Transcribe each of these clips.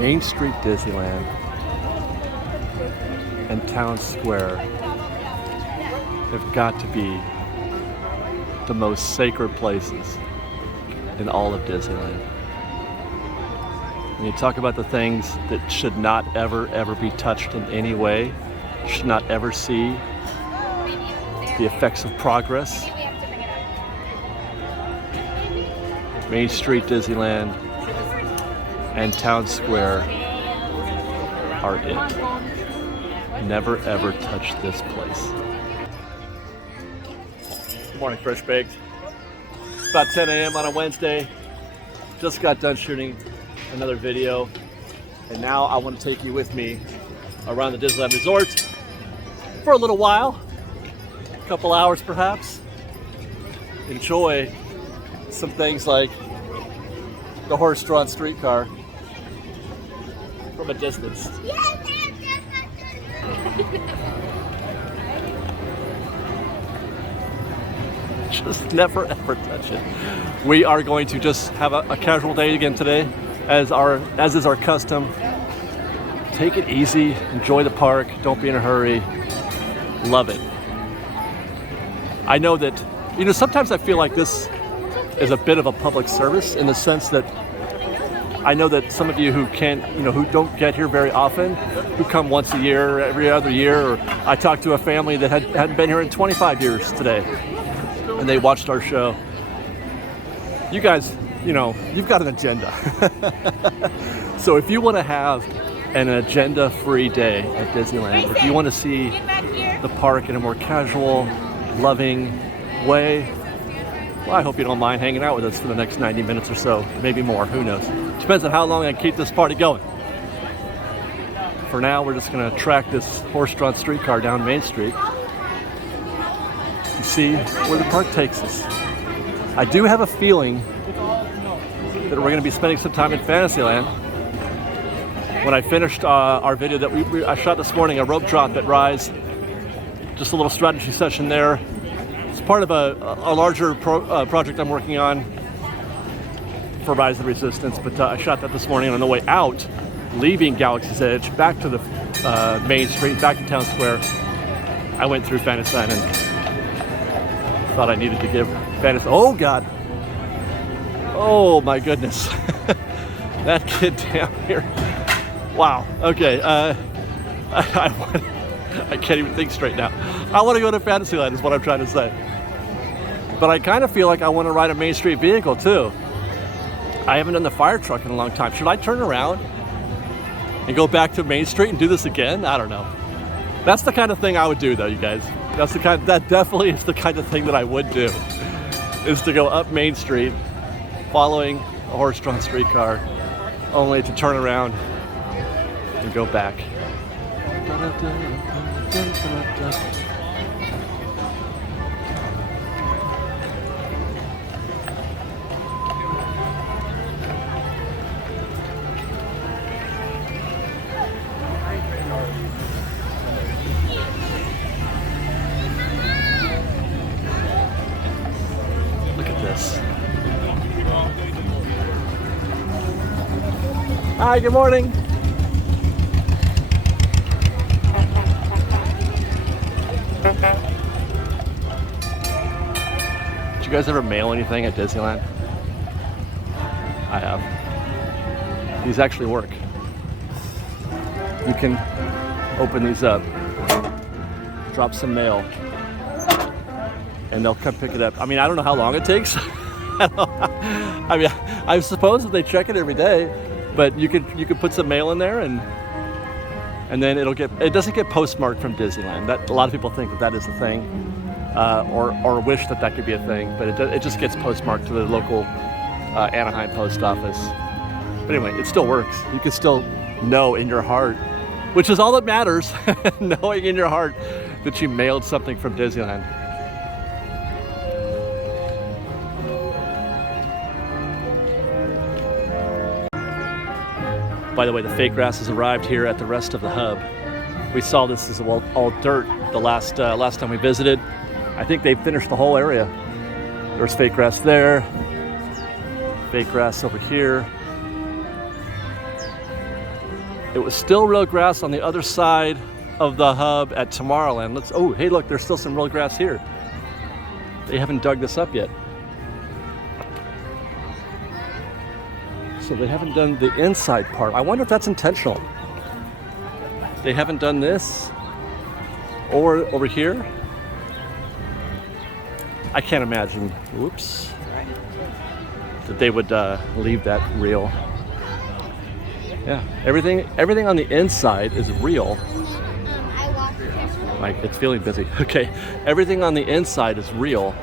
Main Street Disneyland and Town Square have got to be the most sacred places in all of Disneyland. When you talk about the things that should not ever be touched in any way, should not ever see the effects of progress, Main Street Disneyland and Town Square are it. Never ever touch this place. Good morning, Fresh Baked. It's about 10 a.m. on a Wednesday. Just got done shooting another video, and now I want to take you with me around the Disneyland Resort for a little while, a couple hours perhaps. Enjoy some things like the horse-drawn streetcar from a distance. Just never ever touch it. We are going to just have a casual day again today, as is our custom. Take it easy, enjoy the park, don't be in a hurry. Love it. I know that, sometimes I feel like this is a bit of a public service in the sense that I know that some of you who can't, who don't get here very often, who come once a year, every other year, or I talked to a family that hadn't been here in 25 years today, and they watched our show. You guys, you've got an agenda. So if you want to have an agenda-free day at Disneyland, if you want to see the park in a more casual, loving way, well, I hope you don't mind hanging out with us for the next 90 minutes or so, maybe more, who knows. Depends on how long I can keep this party going. For now, we're just going to track this horse-drawn streetcar down Main Street and see where the park takes us. I do have a feeling that we're going to be spending some time in Fantasyland. When I finished our video that I shot this morning, a rope drop at Rise, just a little strategy session there. It's part of a larger project I'm working on for Rise of the Resistance, but I shot that this morning on the way out, leaving Galaxy's Edge, back to the Main Street, back to Town Square. I went through Fantasyland and thought I needed to give Fantasyland. Oh God! Oh my goodness! That kid down here. Wow. Okay. I can't even think straight now. I want to go to Fantasyland is what I'm trying to say. But I kind of feel like I want to ride a Main Street vehicle too. I haven't done the fire truck in a long time. Should I turn around and go back to Main Street and do this again? I don't know. That's the kind of thing I would do though, you guys. That definitely is the kind of thing that I would do, is to go up Main Street following a horse-drawn streetcar, only to turn around and go back. Look at this. Hi, good morning. Did you guys ever mail anything at Disneyland? I have. These actually work. You can open these up, drop some mail, and they'll come pick it up. I mean, I don't know how long it takes. I mean, I suppose that they check it every day, but you could put some mail in there and then it doesn't get postmarked from Disneyland. That a lot of people think that is the thing, or wish that could be a thing, but it just gets postmarked to the local Anaheim post office. But anyway, it still works. You can still know in your heart, which is all that matters, knowing in your heart that you mailed something from Disneyland. By the way, the fake grass has arrived here at the rest of the hub. We saw this as all dirt the last time we visited. I think they finished the whole area. There's fake grass there, fake grass over here. It was still real grass on the other side of the hub at Tomorrowland. Oh, hey, look, there's still some real grass here. They haven't dug this up yet. So they haven't done the inside part. I wonder if that's intentional. They haven't done this or over here. I can't imagine, whoops, that they would leave that real. Yeah, everything on the inside is real. Like, it's feeling busy. Okay, everything on the inside is real.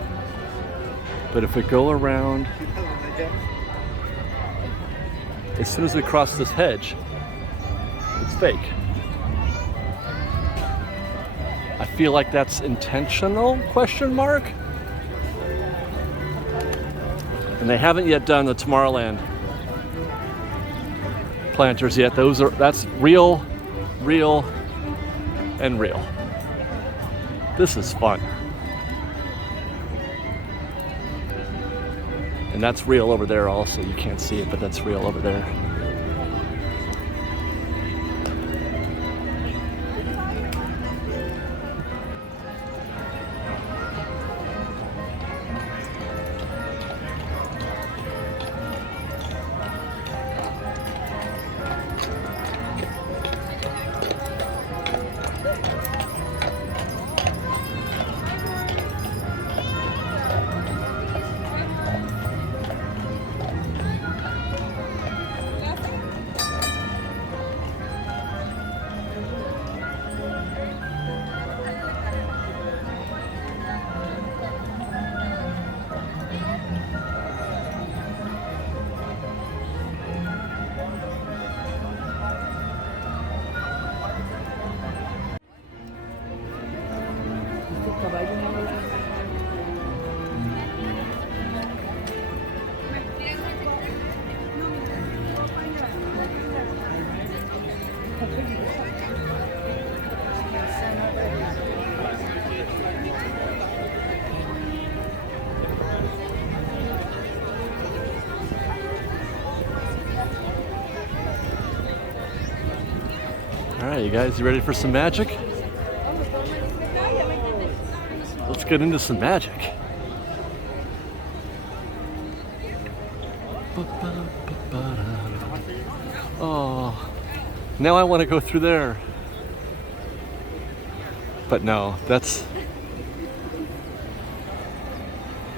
But if we go around, as soon as we cross this hedge, it's fake. I feel like that's intentional, question mark? And they haven't yet done the Tomorrowland planters yet. That's real, and real. This is fun. And that's real over there also. You can't see it, but that's real over there. All right, you guys, you ready for some magic? Let's get into some magic. Oh, now I want to go through there. But no, that's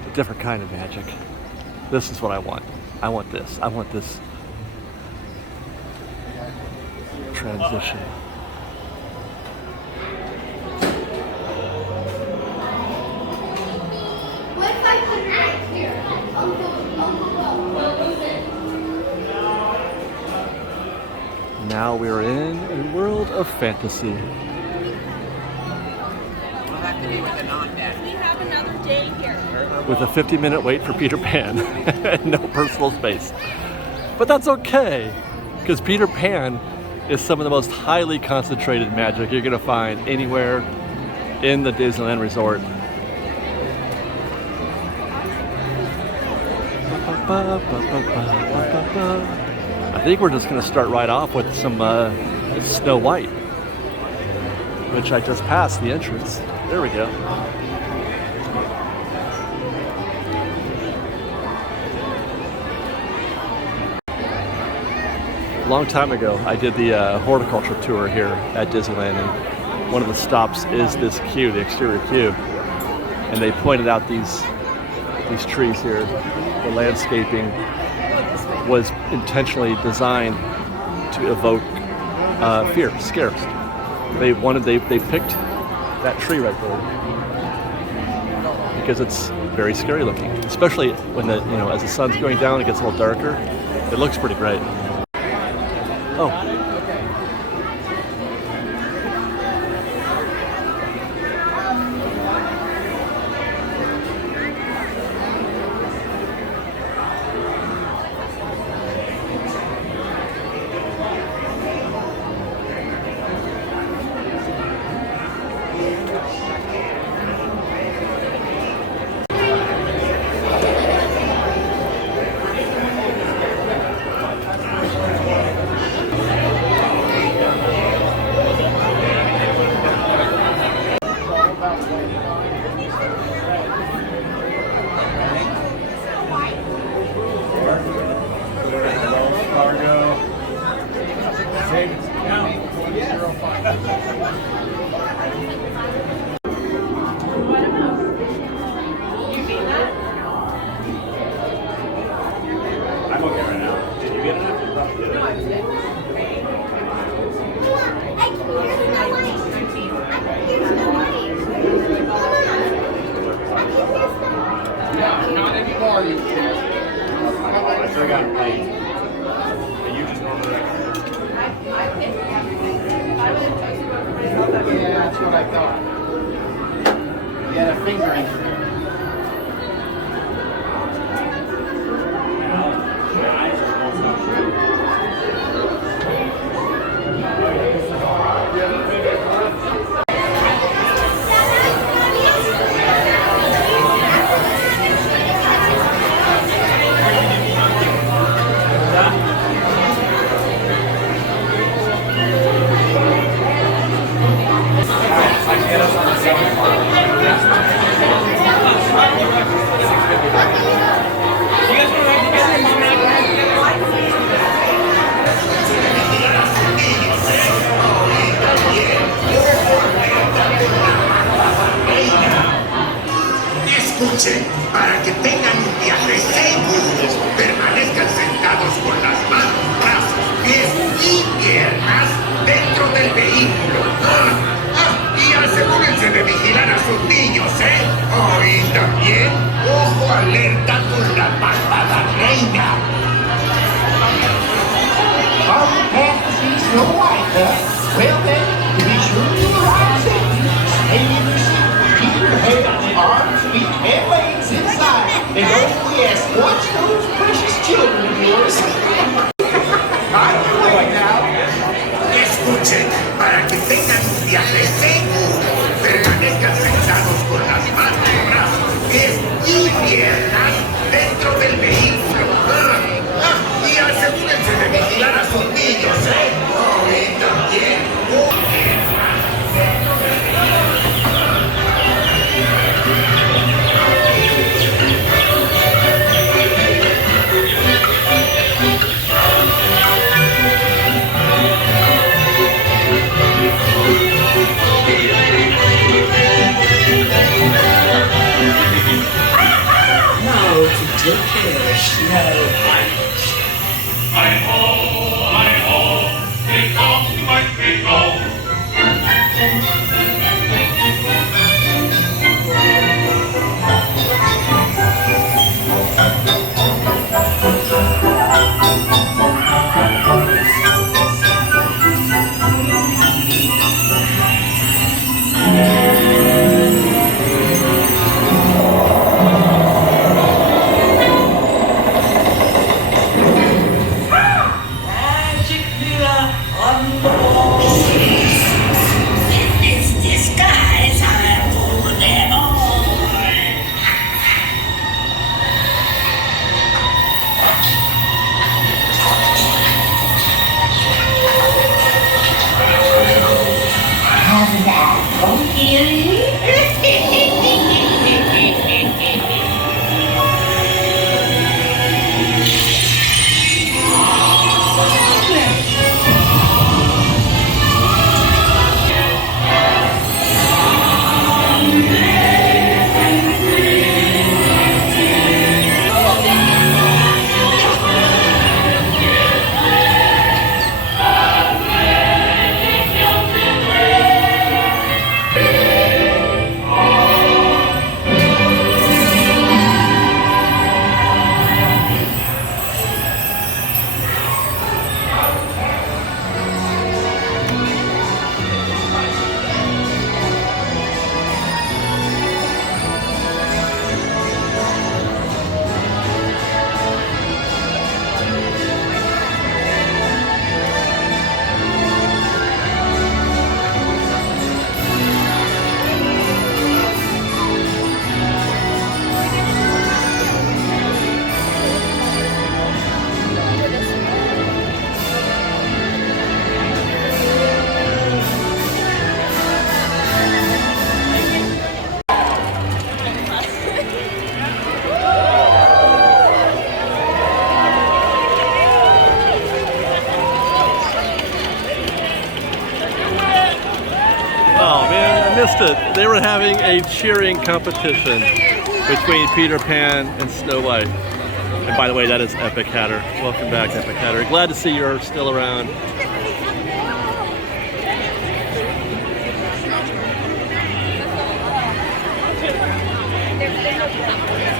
a different kind of magic. This is what I want. I want this. I want this transition. Now we're in a world of fantasy. We'll have to be with a non-debt. We have another day here. With a 50-minute wait for Peter Pan and no personal space. But that's okay, because Peter Pan is some of the most highly concentrated magic you're going to find anywhere in the Disneyland Resort. I think we're just going to start right off with some Snow White, which I just passed the entrance. There we go. A long time ago, I did the horticulture tour here at Disneyland, and one of the stops is this queue, the exterior queue, and they pointed out these trees here. The landscaping was intentionally designed to evoke fear, scares. They picked that tree right there because it's very scary looking, especially when as the sun's going down, it gets a little darker. It looks pretty great. Oh. still got paid. And you just ordered it. Yeah, that's what I thought. You had a finger in there. Escuchen, para que tengan un viaje seguro, permanezcan sentados con las manos, brazos, pies y piernas dentro del vehículo. Y asegúrense de vigilar a sus niños, ¿eh? Oh, y también, ojo alerta con la malvada reina. Are you Fantasy Snow White, huh? Well then, to be sure you arrive safely, stay in your seat, keep your head, arms, feet, and legs inside, and oh yes, watch those precious children of yours. I'm going now. Escuchen, para que tengan un viaje seguro, permanezcan sentados con las manos, brazos, pies y piernas dentro del vehículo. Y asegúrense de vigilar a sus niños, ¿eh? Oh, y también, dentro del Now to take care, Snow White. Hi-ho, here comes my people. Magic mirror on the wall. In this disguise, I'll fool them all. And now, pumpkin. missed it. They were having a cheering competition between Peter Pan and Snow White. And by the way, that is Epic Hatter. Welcome back, Epic Hatter. Glad to see you're still around.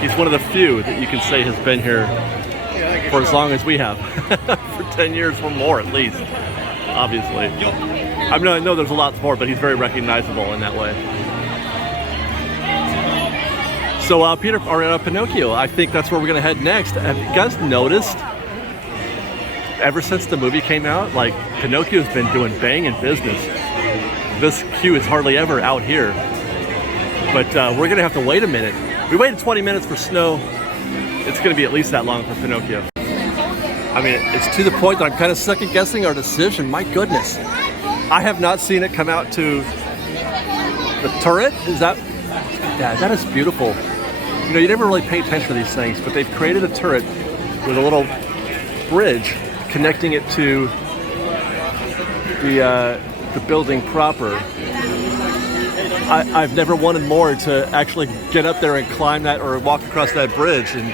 He's one of the few that you can say has been here for as long as we have. For 10 years or more at least, obviously. I mean, I know there's a lot more, but he's very recognizable in that way. So Pinocchio, I think that's where we're gonna head next. Have you guys noticed, ever since the movie came out, like Pinocchio's been doing banging business. This queue is hardly ever out here. But we're gonna have to wait a minute. We waited 20 minutes for Snow. It's gonna be at least that long for Pinocchio. I mean, it's to the point that I'm kind of second guessing our decision. My goodness. I have not seen it come out to the turret. Is that, yeah, that is beautiful. You know, you never really pay attention to these things, but they've created a turret with a little bridge connecting it to the building proper. I've never wanted more to actually get up there and climb that or walk across that bridge and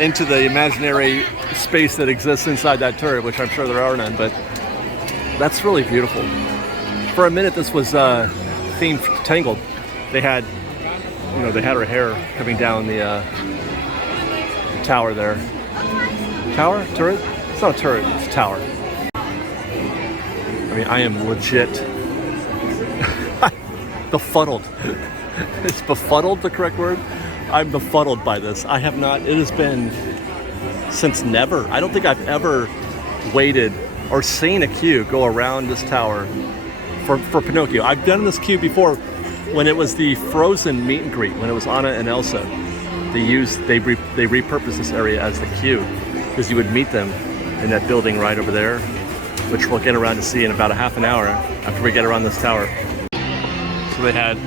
into the imaginary space that exists inside that turret, which I'm sure there are none, but that's really beautiful. For a minute, this was themed Tangled. They had, you know, they had her hair coming down the tower there. Tower? Turret? It's not a turret, it's a tower. I mean, I am legit befuddled. Is befuddled the correct word? I'm befuddled by this. I have not, it has been since never. I don't think I've ever waited or seen a queue go around this tower for Pinocchio. I've done this queue before when it was the Frozen meet and greet, when it was Anna and Elsa. They repurposed this area as the queue because you would meet them in that building right over there, which we'll get around to see in about a half an hour after we get around this tower. So they had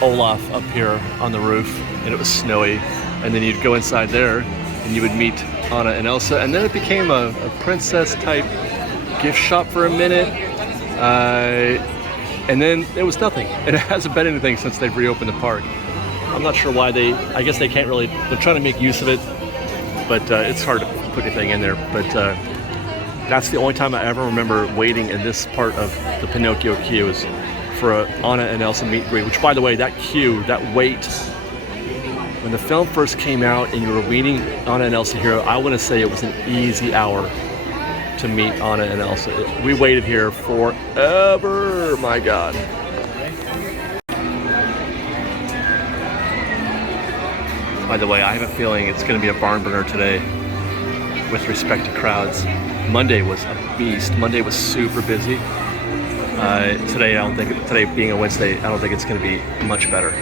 Olaf up here on the roof, and it was snowy, and then you'd go inside there and you would meet Anna and Elsa, and then it became a princess type gift shop for a minute, and then it was nothing, and it hasn't been anything since they've reopened the park. I'm not sure why I guess they can't really, they're trying to make use of it, but it's hard to put anything in there. But that's the only time I ever remember waiting in this part of the Pinocchio queue is for a Anna and Elsa meet and greet, which, by the way, that queue, that wait, when the film first came out and you were meeting Anna and Elsa here, I want to say it was an easy hour to meet Anna and Elsa. We waited here forever, my God. By the way, I have a feeling it's going to be a barn burner today with respect to crowds. Monday was a beast. Monday was super busy. Today, I don't think, today being a Wednesday, I don't think it's going to be much better.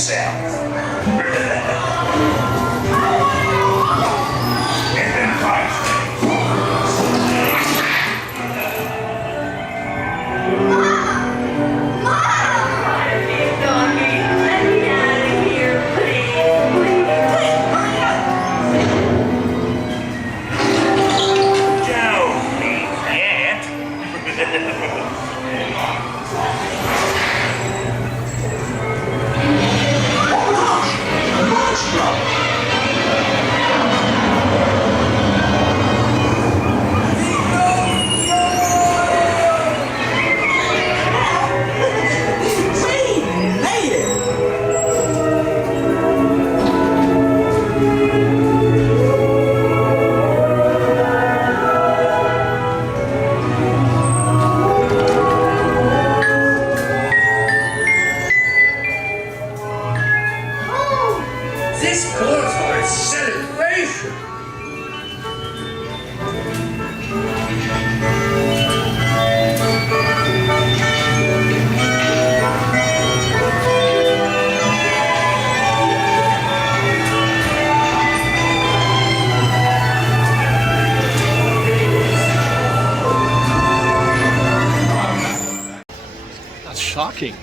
himself. And then Kaiser. This calls for a celebration. That's shocking.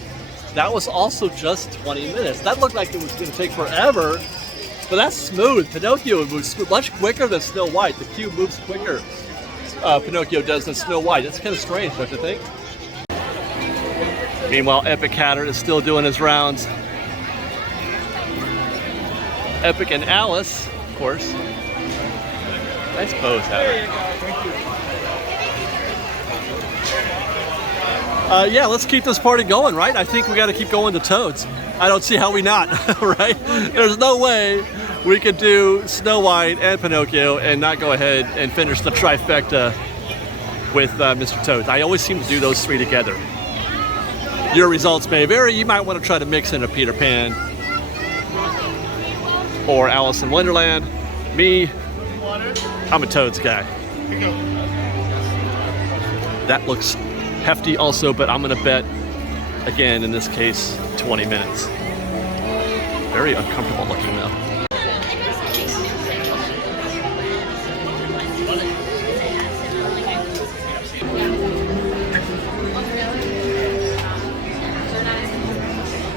That was also just 20 minutes. That looked like it was going to take forever, but that's smooth. Pinocchio moves much quicker than Snow White. The cube moves quicker, Pinocchio does, than Snow White. It's kind of strange, don't you think? Meanwhile, Epic Hatter is still doing his rounds. Epic and Alice, of course. Nice pose, Hatter. Yeah, let's keep this party going, right? I think we got to keep going to Toads. I don't see how we not, right? There's no way we could do Snow White and Pinocchio and not go ahead and finish the trifecta with Mr. Toad. I always seem to do those three together. Your results may vary. You might want to try to mix in a Peter Pan or Alice in Wonderland. Me, I'm a Toads guy. That looks hefty also, but I'm gonna bet, again, in this case, 20 minutes. Very uncomfortable looking though.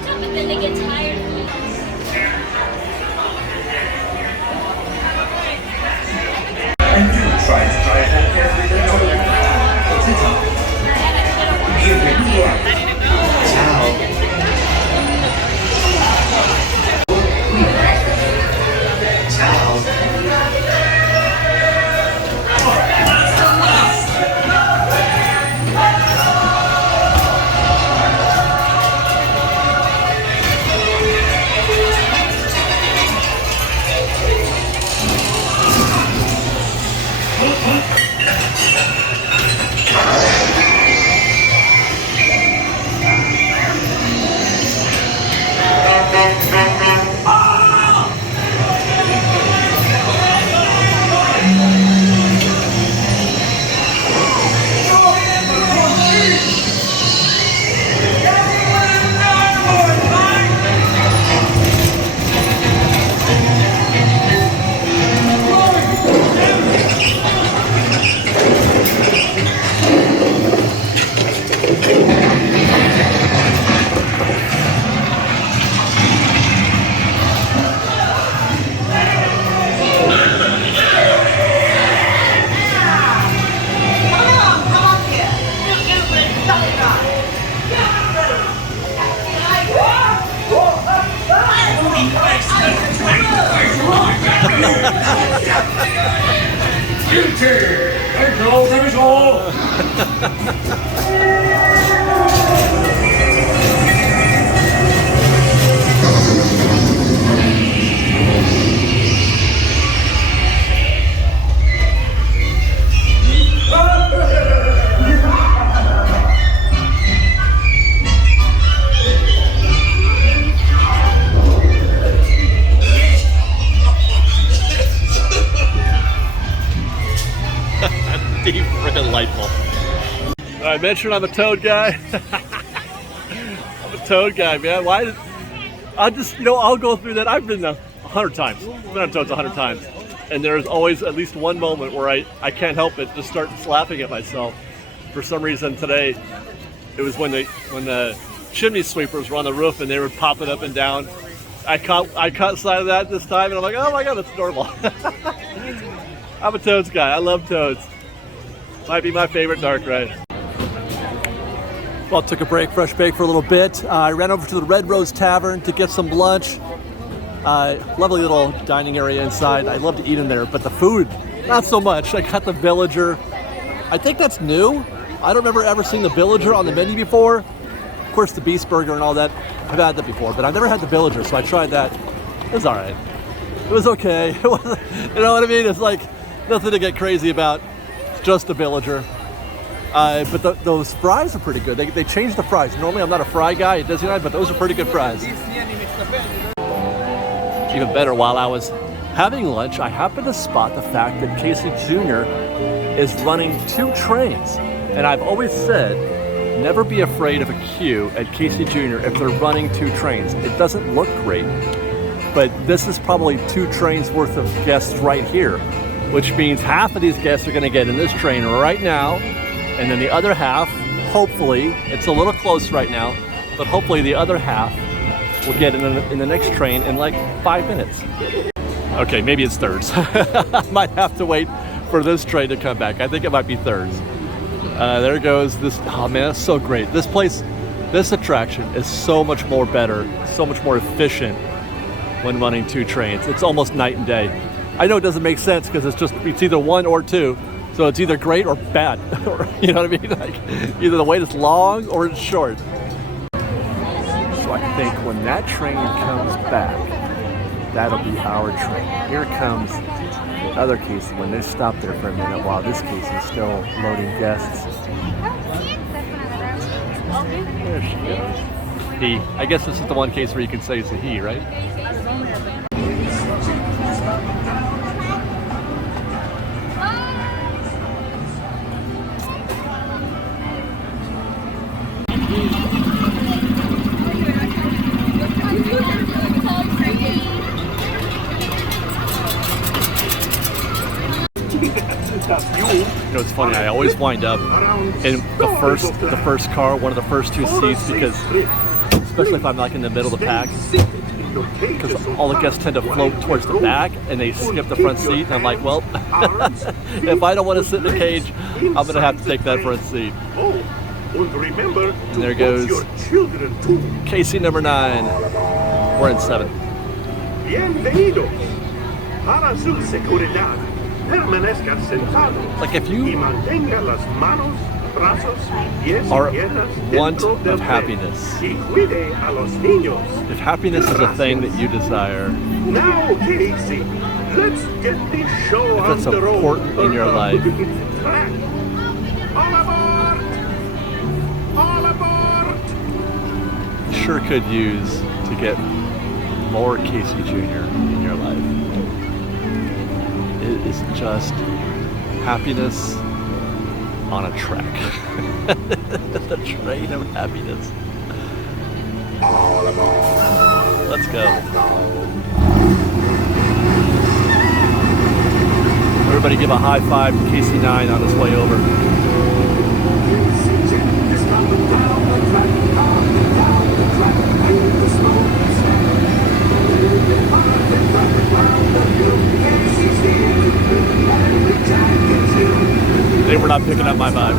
But then they get tired. And you try to drive that every day. I mentioned I'm a Toad guy. I'm a Toad guy, man. I just, I'll go through that. I've been 100 times. I've been on Toads 100 times. And there's always at least one moment where I can't help it, just start laughing at myself. For some reason today, it was when the chimney sweepers were on the roof and they were popping up and down. I caught sight of that this time, and I'm like, oh my god, that's adorable. I'm a Toads guy. I love Toads. Might be my favorite dark ride. Well, took a break, fresh bake for a little bit. I ran over to the Red Rose Tavern to get some lunch. Lovely little dining area inside. I love to eat in there, but the food, not so much. I got the Villager. I think that's new. I don't remember ever seeing the Villager on the menu before. Of course, the Beast Burger and all that, I've had that before, but I've never had the Villager, so I tried that. It was all right. It was okay. It wasn't, you know what I mean? It's like nothing to get crazy about. It's just a Villager. But those fries are pretty good. They changed the fries. Normally, I'm not a fry guy at Disneyland, but those are pretty good fries. Even better, while I was having lunch, I happened to spot the fact that Casey Jr. is running 2 trains. And I've always said, never be afraid of a queue at Casey Jr. if they're running 2 trains. It doesn't look great, but this is probably 2 trains worth of guests right here, which means half of these guests are gonna get in this train right now, and then the other half, hopefully, it's a little close right now, but hopefully the other half will get in the next train in like 5 minutes. Okay, maybe it's thirds. I might have to wait for this train to come back. I think it might be thirds. There goes this. Oh man, that's so great. This place, this attraction is so much more better, so much more efficient when running 2 trains. It's almost night and day. I know it doesn't make sense because it's either 1 or 2. So it's either great or bad. You know what I mean? Like either the wait is long or it's short. So I think when that train comes back, that'll be our train. Here comes the other Casey when they stop there for a minute while this Casey is still loading guests. There she goes. He. I guess this is the one case where you can say it's a he, right? You know, it's funny, I always wind up in the first car, one of the first 2 seats, because especially if I'm like in the middle of the pack, because all the guests tend to float towards the back and they skip the front seat, and I'm like, well, if I don't want to sit in the cage, I'm going to have to take that front seat. And there goes Casey number 9. We're in 7. Like if you are want of happiness, if happiness is a thing that you desire, Now, Casey, let's get this show if it's important in your life, All aboard! All aboard! sure could use to get more Casey Jr. in your life. It is just happiness on a track. The train of happiness. All aboard! Let's go. Everybody give a high five to Casey 9 on his way over. They were not picking up my vibe.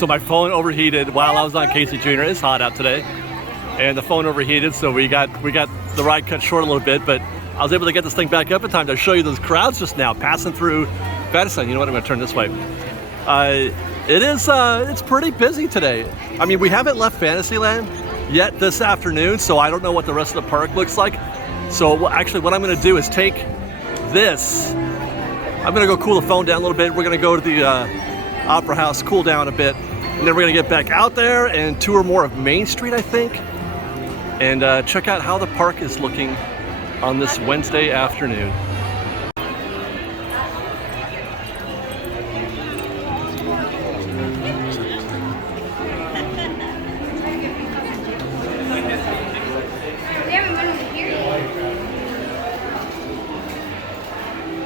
So my phone overheated while I was on Casey Jr. It's hot out today, and the phone overheated, so we got the ride cut short a little bit. But I was able to get this thing back up in time to show you those crowds just now passing through Fantasyland. You know what? I'm going to turn this way. It's pretty busy today. I mean, we haven't left Fantasyland yet this afternoon, so I don't know what the rest of the park looks like. So actually, what I'm going to do is take this. I'm going to go cool the phone down a little bit. We're going to go to the Opera House, cool down a bit, and then we're going to get back out there and tour more of Main Street, I think, and check out how the park is looking on this Wednesday afternoon.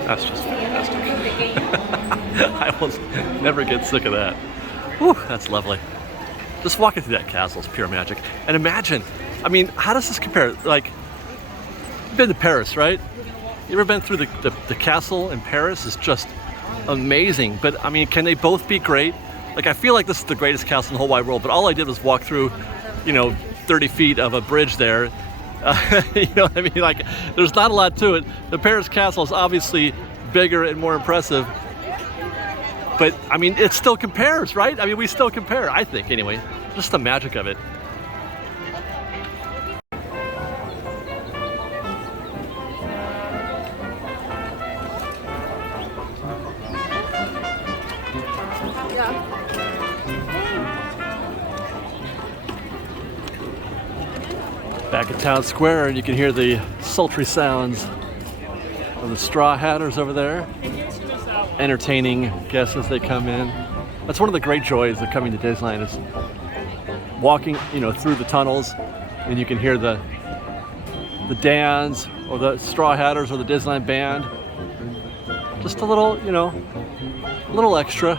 That's just fantastic. I will never get sick of that. Whew, that's lovely. Just walking through that castle is pure magic. And imagine, I mean, how does this compare? Like, you've been to Paris, right? You ever been through the castle in Paris? It's just amazing. But I mean, can they both be great? Like, I feel like this is the greatest castle in the whole wide world, but all I did was walk through, 30 feet of a bridge there. You know what I mean? Like, there's not a lot to it. The Paris castle is obviously bigger and more impressive, but I mean, it still compares, right? I mean, we still compare, I think, anyway. Just the magic of it. Back at Town Square, and you can hear the sultry sounds of the Straw Hatters over there, entertaining guests as they come in. That's one of the great joys of coming to Disneyland, is walking, through the tunnels, and you can hear the Dans or the Straw Hatters or the Disneyland band. Just a little, a little extra.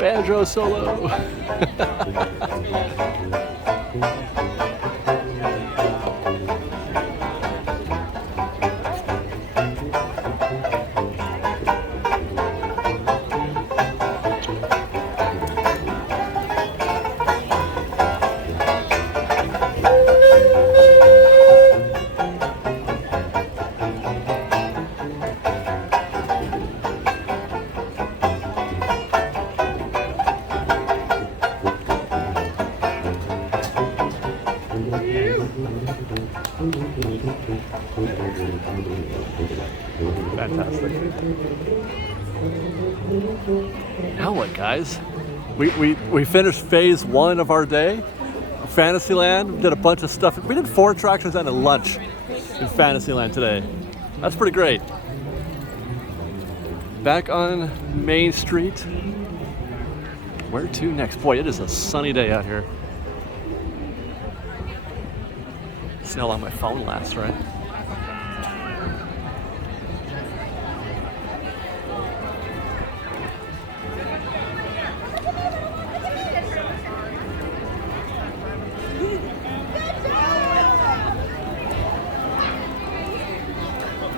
Banjo solo. Fantastic. Now what, guys? We finished phase 1 of our day. Fantasyland, we did a bunch of stuff. We did 4 attractions and a lunch in Fantasyland today. That's pretty great. Back on Main Street. Where to next? Boy, it is a sunny day out here. See how long my phone lasts, right?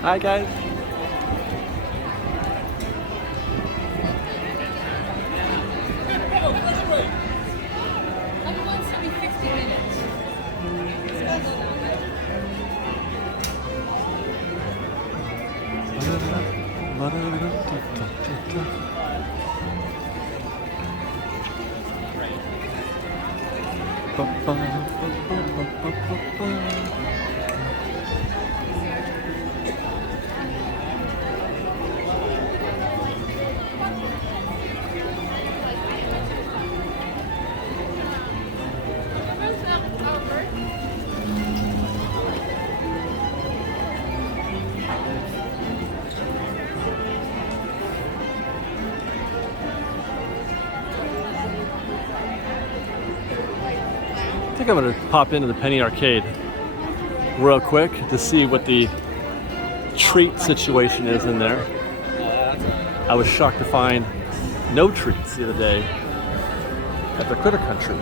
Hi, guys. think I'm gonna pop into the Penny Arcade real quick to see what the treat situation is in there. I was shocked to find no treats the other day at the Critter Country.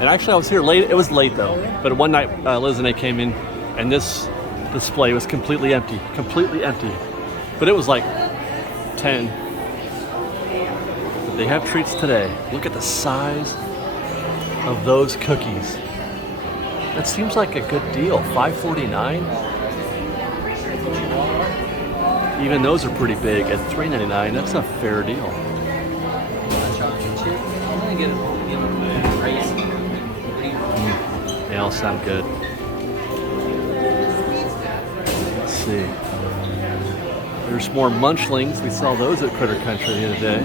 And actually I was here late, it was late though, but one night Liz and I came in and this display was completely empty. But it was like 10. But they have treats today. Look at the size of those cookies. That seems like a good deal, $5.49. Even those are pretty big at $3.99. That's a fair deal. They all sound good. Let's see. There's more munchlings. We saw those at Critter Country the other day.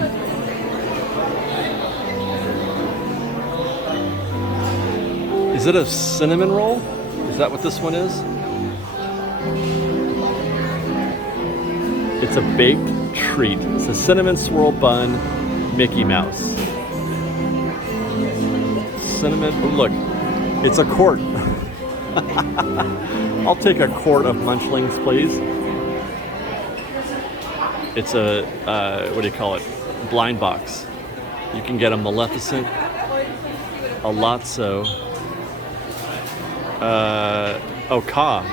Is it a cinnamon roll? Is that what this one is? It's a baked treat. It's a cinnamon swirl bun Mickey Mouse. Cinnamon, oh look, it's a quart. I'll take a quart of munchlings, please. It's a, what do you call it? Blind box. You can get a Maleficent, a Lotso, Ka,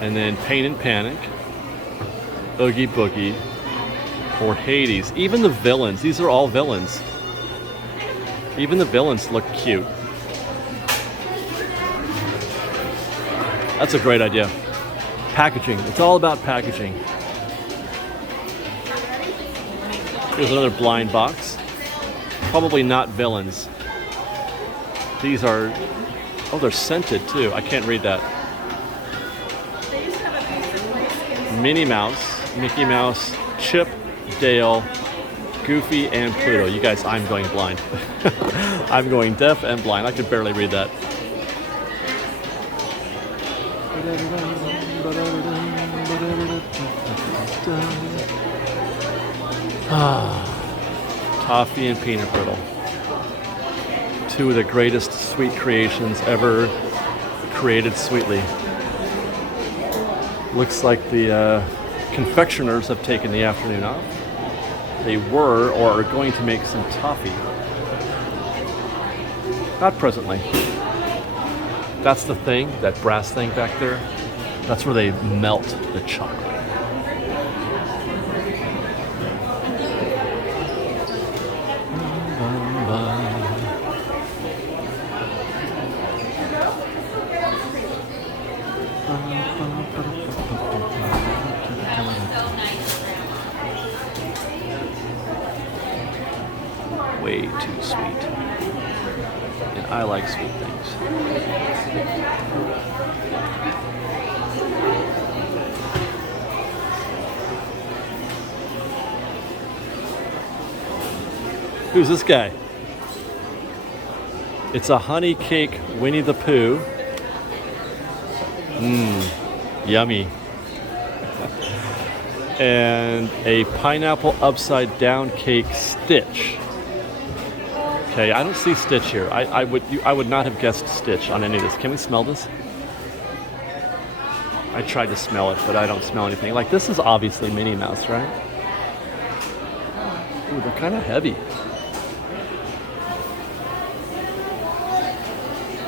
and then Pain and Panic, Oogie Boogie, or Hades. Even the villains, these are all villains. Even the villains look cute. That's a great idea. Packaging, it's all about packaging. Here's another blind box. Probably not villains. These are, oh, they're scented too. I can't read that. Minnie Mouse, Mickey Mouse, Chip, Dale, Goofy, and Pluto. You guys, I'm going blind. I'm going deaf and blind. I could barely read that. Toffee and peanut brittle. Two of the greatest sweet creations ever created sweetly. Looks like the confectioners have taken the afternoon off. They were or are going to make some toffee. Not presently. That's the thing, that brass thing back there. That's where they melt the chocolate. Way too sweet. And I like sweet things. Who's this guy? It's a honey cake Winnie the Pooh. Yummy. And a pineapple upside down cake Stitch. Okay, I don't see Stitch here. I would not have guessed Stitch on any of this. Can we smell this? I tried to smell it, but I don't smell anything. Like, this is obviously Minnie Mouse, right? Ooh, they're kind of heavy.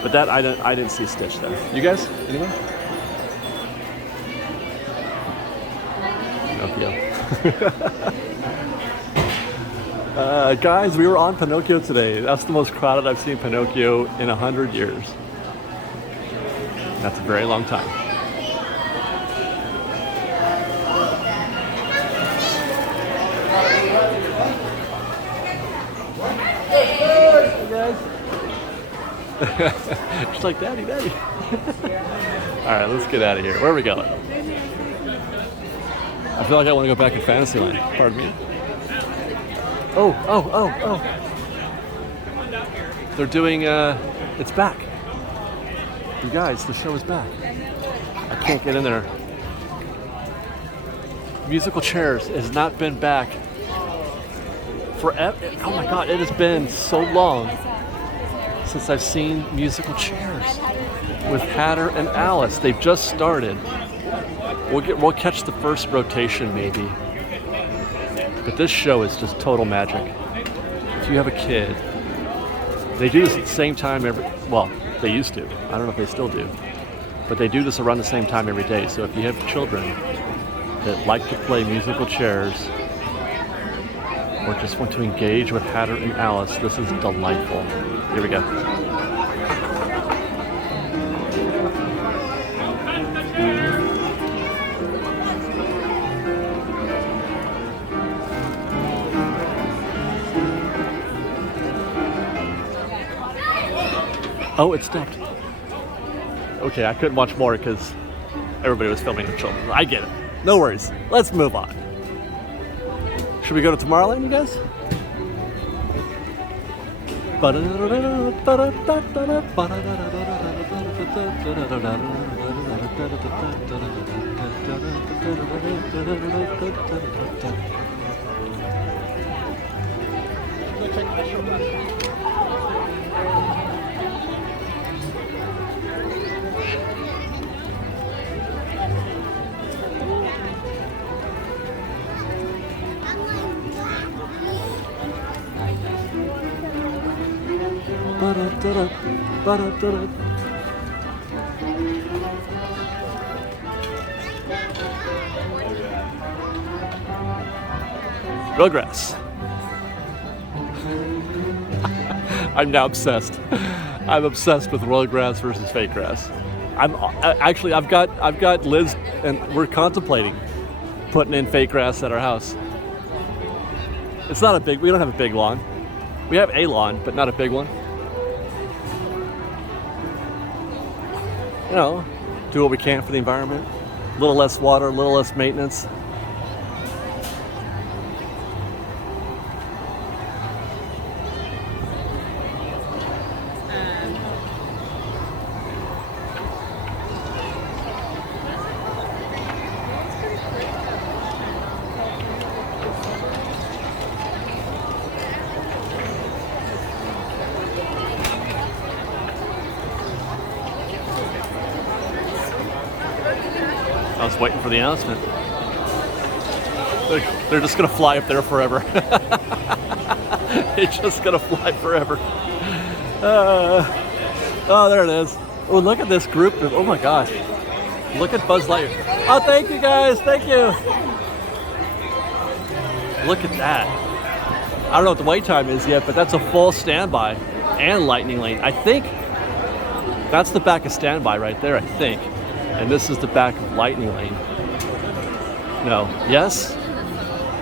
But that I didn't see Stitch there. You guys? Anyone? Pinocchio. Guys, we were on Pinocchio today. That's the most crowded I've seen Pinocchio in 100 years. That's a very long time. Hey guys. She's like, Daddy, Daddy. All right, let's get out of here. Where are we going? I feel like I want to go back in Fantasyland. Pardon me. Oh. They're doing, it's back. You guys, the show is back. I can't get in there. Musical Chairs has not been back forever. Oh my God, it has been so long since I've seen musical chairs with Hatter and Alice. They've just started. We'll catch the first rotation maybe. But this show is just total magic. If you have a kid, they do this at the same time well, they used to. I don't know if they still do. But they do this around the same time every day. So if you have children that like to play musical chairs or just want to engage with Hatter and Alice, this is delightful. Here we go. Oh, it stopped. Okay, I couldn't watch more because everybody was filming their children. I get it. No worries. Let's move on. Should we go to Tomorrowland, you guys? Rugrats. I'm now obsessed. I'm obsessed with real grass versus fake grass. I've got Liz, and we're contemplating putting in fake grass at our house. It's not a big. We don't have a big lawn. We have a lawn, but not a big one. You know, do what we can for the environment. A little less water, a little less maintenance. I was waiting for the announcement. They're just gonna fly up there forever. They're just gonna fly forever. Oh, there it is. Oh, look at this group. Oh my gosh. Look at Buzz Lightyear. Oh, thank you guys. Thank you. Look at that. I don't know what the wait time is yet, but that's a full standby and lightning lane. I think that's the back of standby right there, I think. And this is the back of lightning lane. No. Yes?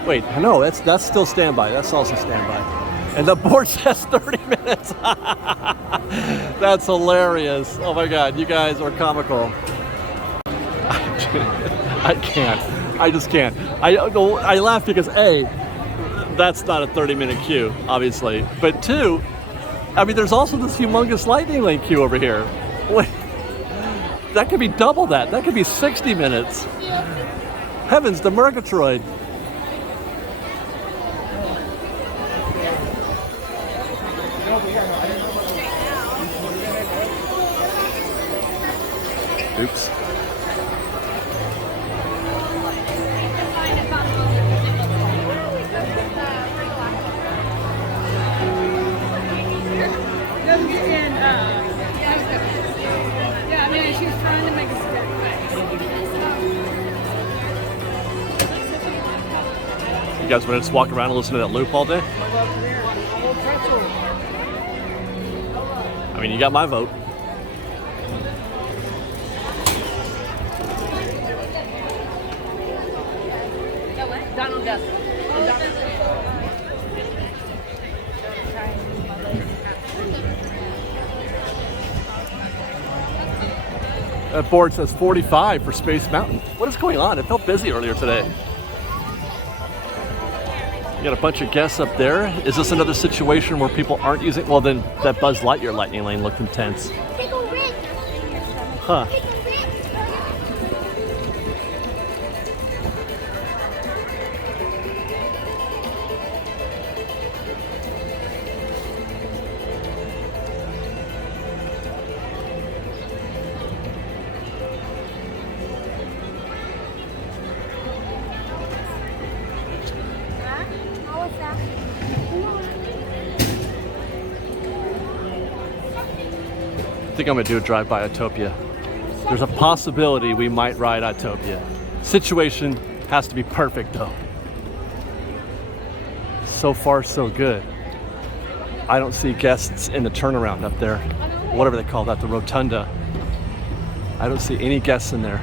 Wait, no, that's still standby. That's also standby. And the board says 30 minutes. That's hilarious. Oh my God, you guys are comical. I can't. I just can't. I laugh because A, that's not a 30-minute queue, obviously. But two, I mean, there's also this humongous lightning lane queue over here. Wait. That could be double that. That could be 60 minutes. Heavens, the Murgatroyd. Oops. You guys want to just walk around and listen to that loop all day? I mean, you got my vote. Donald Duck. That board says 45 for Space Mountain. What is going on? It felt busy earlier today. You got a bunch of guests up there. Is this another situation where people aren't using? Well, then that Buzz Lightyear lightning lane looked intense. Huh. I think I'm gonna do a drive-by Autopia. There's a possibility we might ride Autopia. Situation has to be perfect though. So far, so good. I don't see guests in the turnaround up there, whatever they call that, the rotunda. I don't see any guests in there.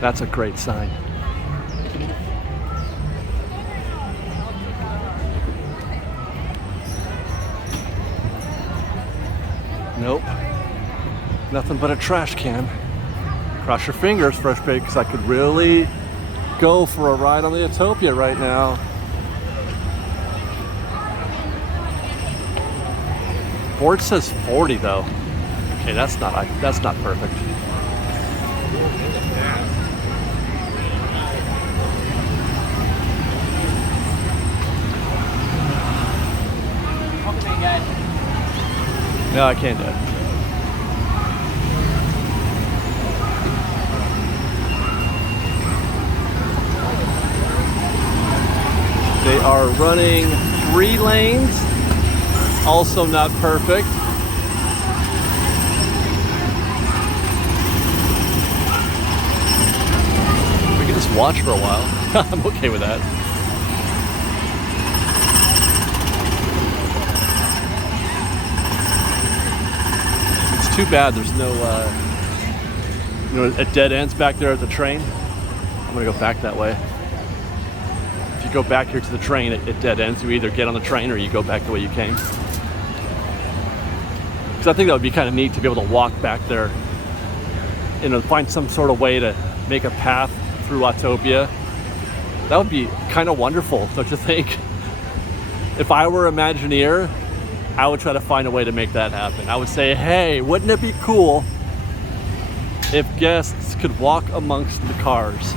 That's a great sign. Nope. Nothing but a trash can. Cross your fingers, Fresh Baked, because I could really go for a ride on the Autopia right now. Board says 40 though. Okay, that's not perfect. No, I can't do it. They are running 3 lanes, also not perfect. We can just watch for a while. I'm okay with that. It's too bad there's no, a dead ends back there at the train. I'm gonna go back that way. If you go back here to the train, it dead ends. You either get on the train or you go back the way you came. Because I think that would be kind of neat to be able to walk back there, find some sort of way to make a path through Autopia. That would be kind of wonderful, don't you think? If I were Imagineer, I would try to find a way to make that happen. I would say, hey, wouldn't it be cool if guests could walk amongst the cars?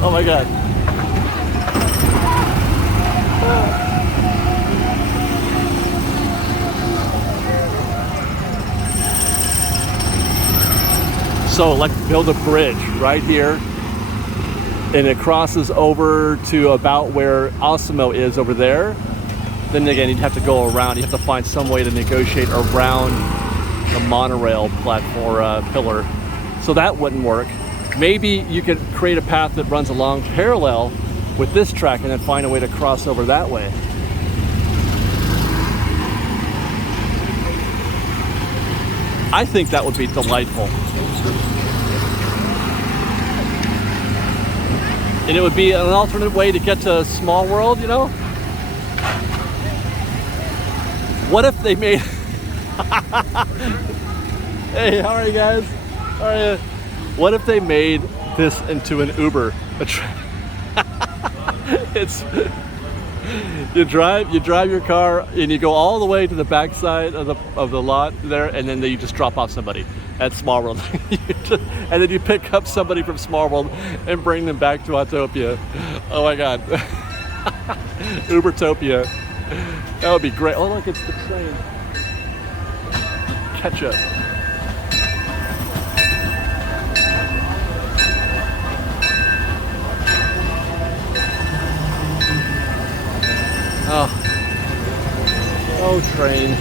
Oh my God. So like build a bridge right here and it crosses over to about where Osimo is over there. Then again, you'd have to go around. You have to find some way to negotiate around the monorail platform pillar. So that wouldn't work. Maybe you could create a path that runs along parallel with this track and then find a way to cross over that way. I think that would be delightful. And it would be an alternate way to get to Small World, you know? What if they made... Hey, how are you guys? How are you? What if they made this into an Uber? It's you drive your car and you go all the way to the backside of the lot there, and then you just drop off somebody at Small World, and then you pick up somebody from Small World and bring them back to Autopia. Oh my God, Ubertopia. That would be great. Oh look, it's the train. Catch up. Oh, train.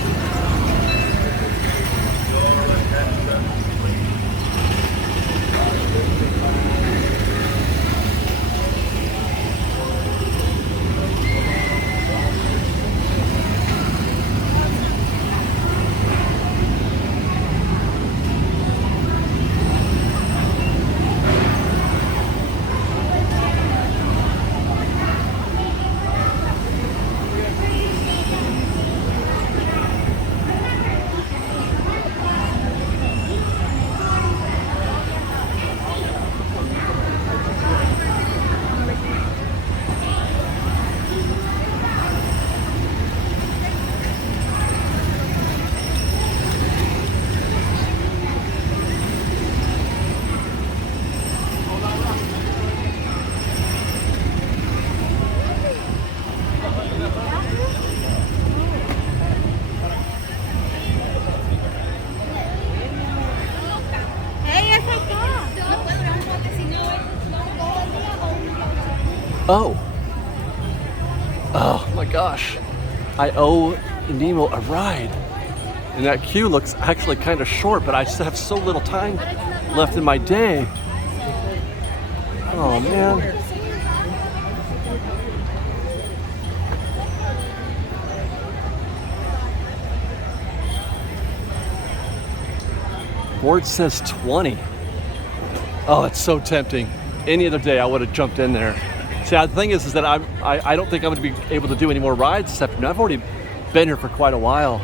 Oh. Oh my gosh. I owe Nemo a ride. And that queue looks actually kind of short, but I just have so little time left in my day. Oh man. Board says 20. Oh, it's so tempting. Any other day I would have jumped in there. See, the thing is that I don't think I'm going to be able to do any more rides this afternoon. I've already been here for quite a while.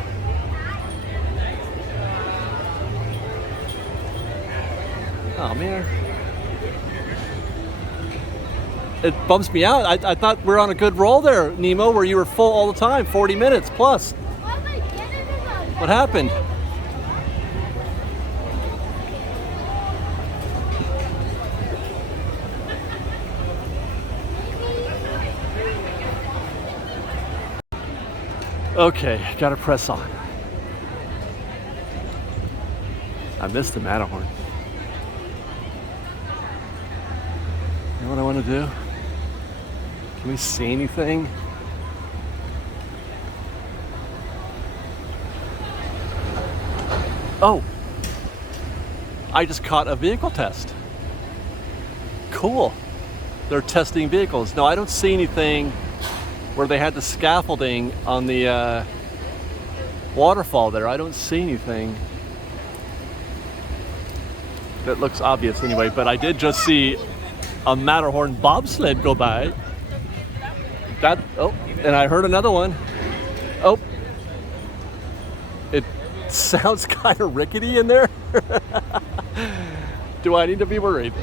Oh man. It bumps me out. I thought we were on a good roll there, Nemo, where you were full all the time, 40 minutes plus. What happened? Okay, gotta press on. I missed the Matterhorn. You know what I want to do? Can we see anything? Oh! I just caught a vehicle test. Cool. They're testing vehicles. No, I don't see anything where they had the scaffolding on the waterfall there. I don't see anything that looks obvious anyway, but I did just see a Matterhorn bobsled go by. And I heard another one. Oh, it sounds kind of rickety in there. Do I need to be worried?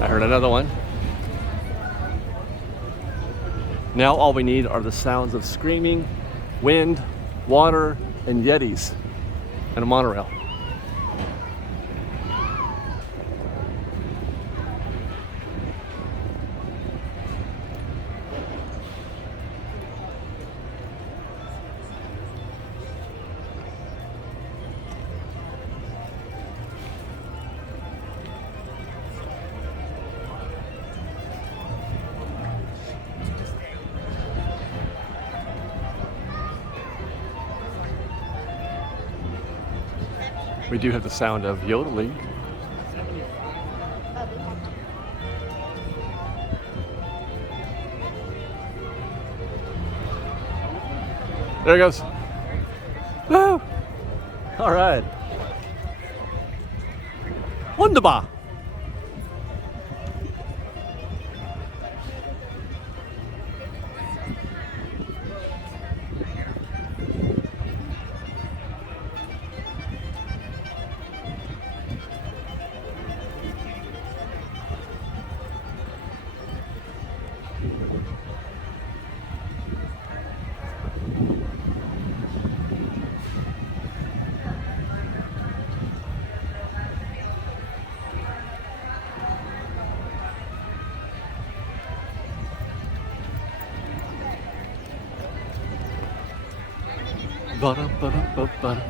I heard another one. Now all we need are the sounds of screaming, wind, water, and Yetis, and a monorail. We do have the sound of yodeling. There it goes. Woo! All right. Wunderbar. Ba-dum.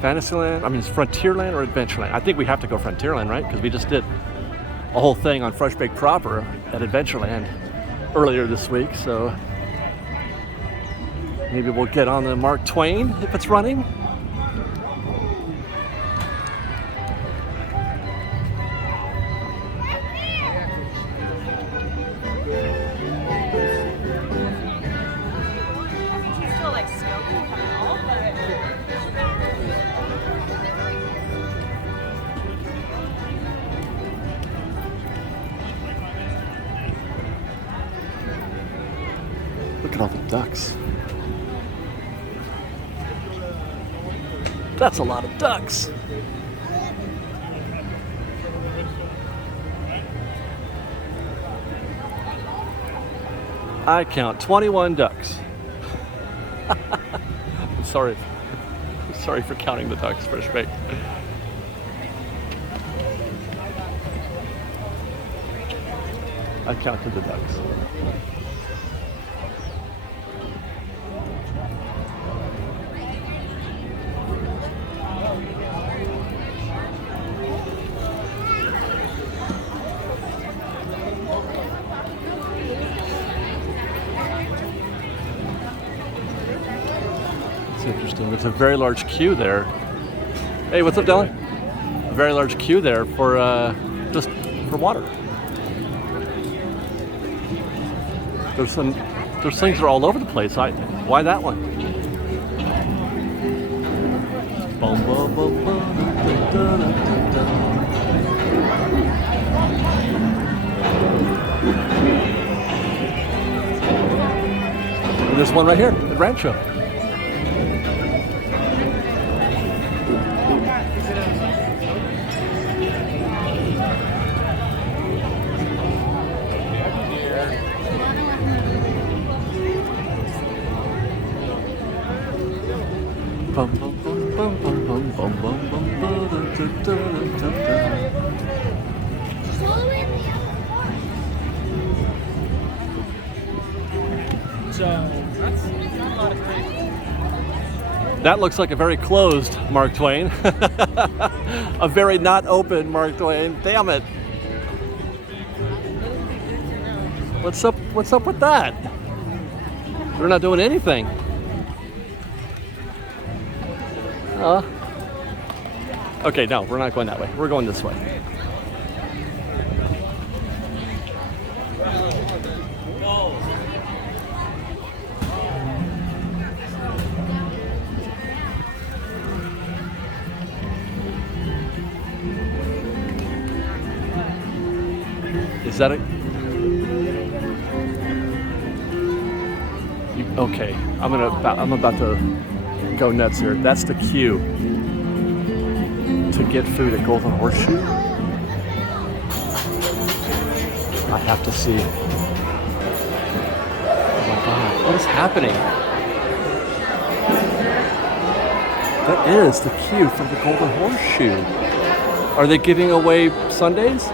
Fantasyland, I mean, it's Frontierland or Adventureland? I think we have to go Frontierland, right? Because we just did a whole thing on Fresh Baked Proper at Adventureland earlier this week, so maybe we'll get on the Mark Twain if it's running. ducks. That's a lot of ducks. I count 21 ducks. Sorry for counting the ducks, fresh baked. I counted the ducks. It's interesting. There's a very large queue there. Hey, what's up, Dylan? A very large queue there for just for water. There's things that are all over the place. Why that one? Bum, bum, bum, bum, da, da, da, da, da. And this one right here at Rancho. That looks like a very closed Mark Twain. A very not open Mark Twain. Damn it. What's up with that? They're not doing anything. Okay, no, we're not going that way. We're going this way. Is that it? Okay, I'm about to go nuts here. That's the queue to get food at Golden Horseshoe. I have to see. Oh my God, what is happening? That is the queue for the Golden Horseshoe. Are they giving away sundaes?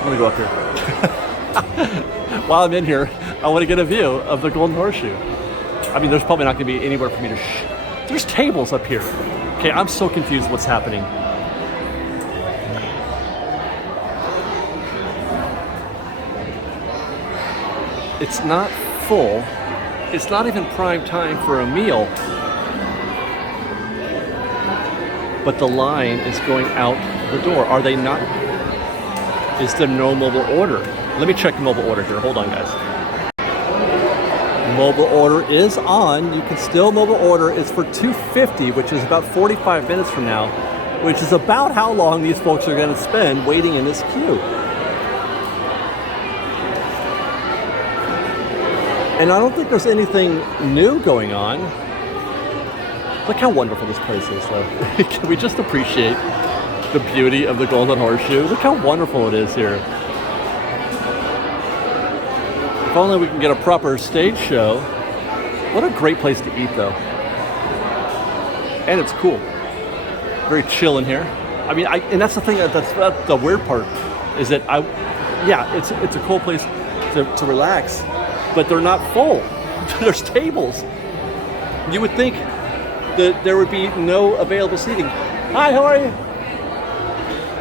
I'm gonna go up here. While I'm in here, I want to get a view of the Golden Horseshoe. I mean, there's probably not gonna be anywhere for me to there's tables up here. Okay, I'm so confused what's happening. It's not full. It's not even prime time for a meal. But the line is going out the door. Are they not? Is there no mobile order? Let me check the mobile order here. Hold on, guys. Mobile order is on. You can still mobile order. It's for $2.50, which is about 45 minutes from now, which is about how long these folks are going to spend waiting in this queue. And I don't think there's anything new going on. Look how wonderful this place is, though. Can we just appreciate the beauty of the Golden Horseshoe? Look how wonderful it is here. If only we can get a proper stage show. What a great place to eat, though. And it's cool. Very chill in here. I mean, and that's the thing. That's the weird part, is that it's a cool place to relax, but they're not full. There's tables. You would think that there would be no available seating. Hi, how are you?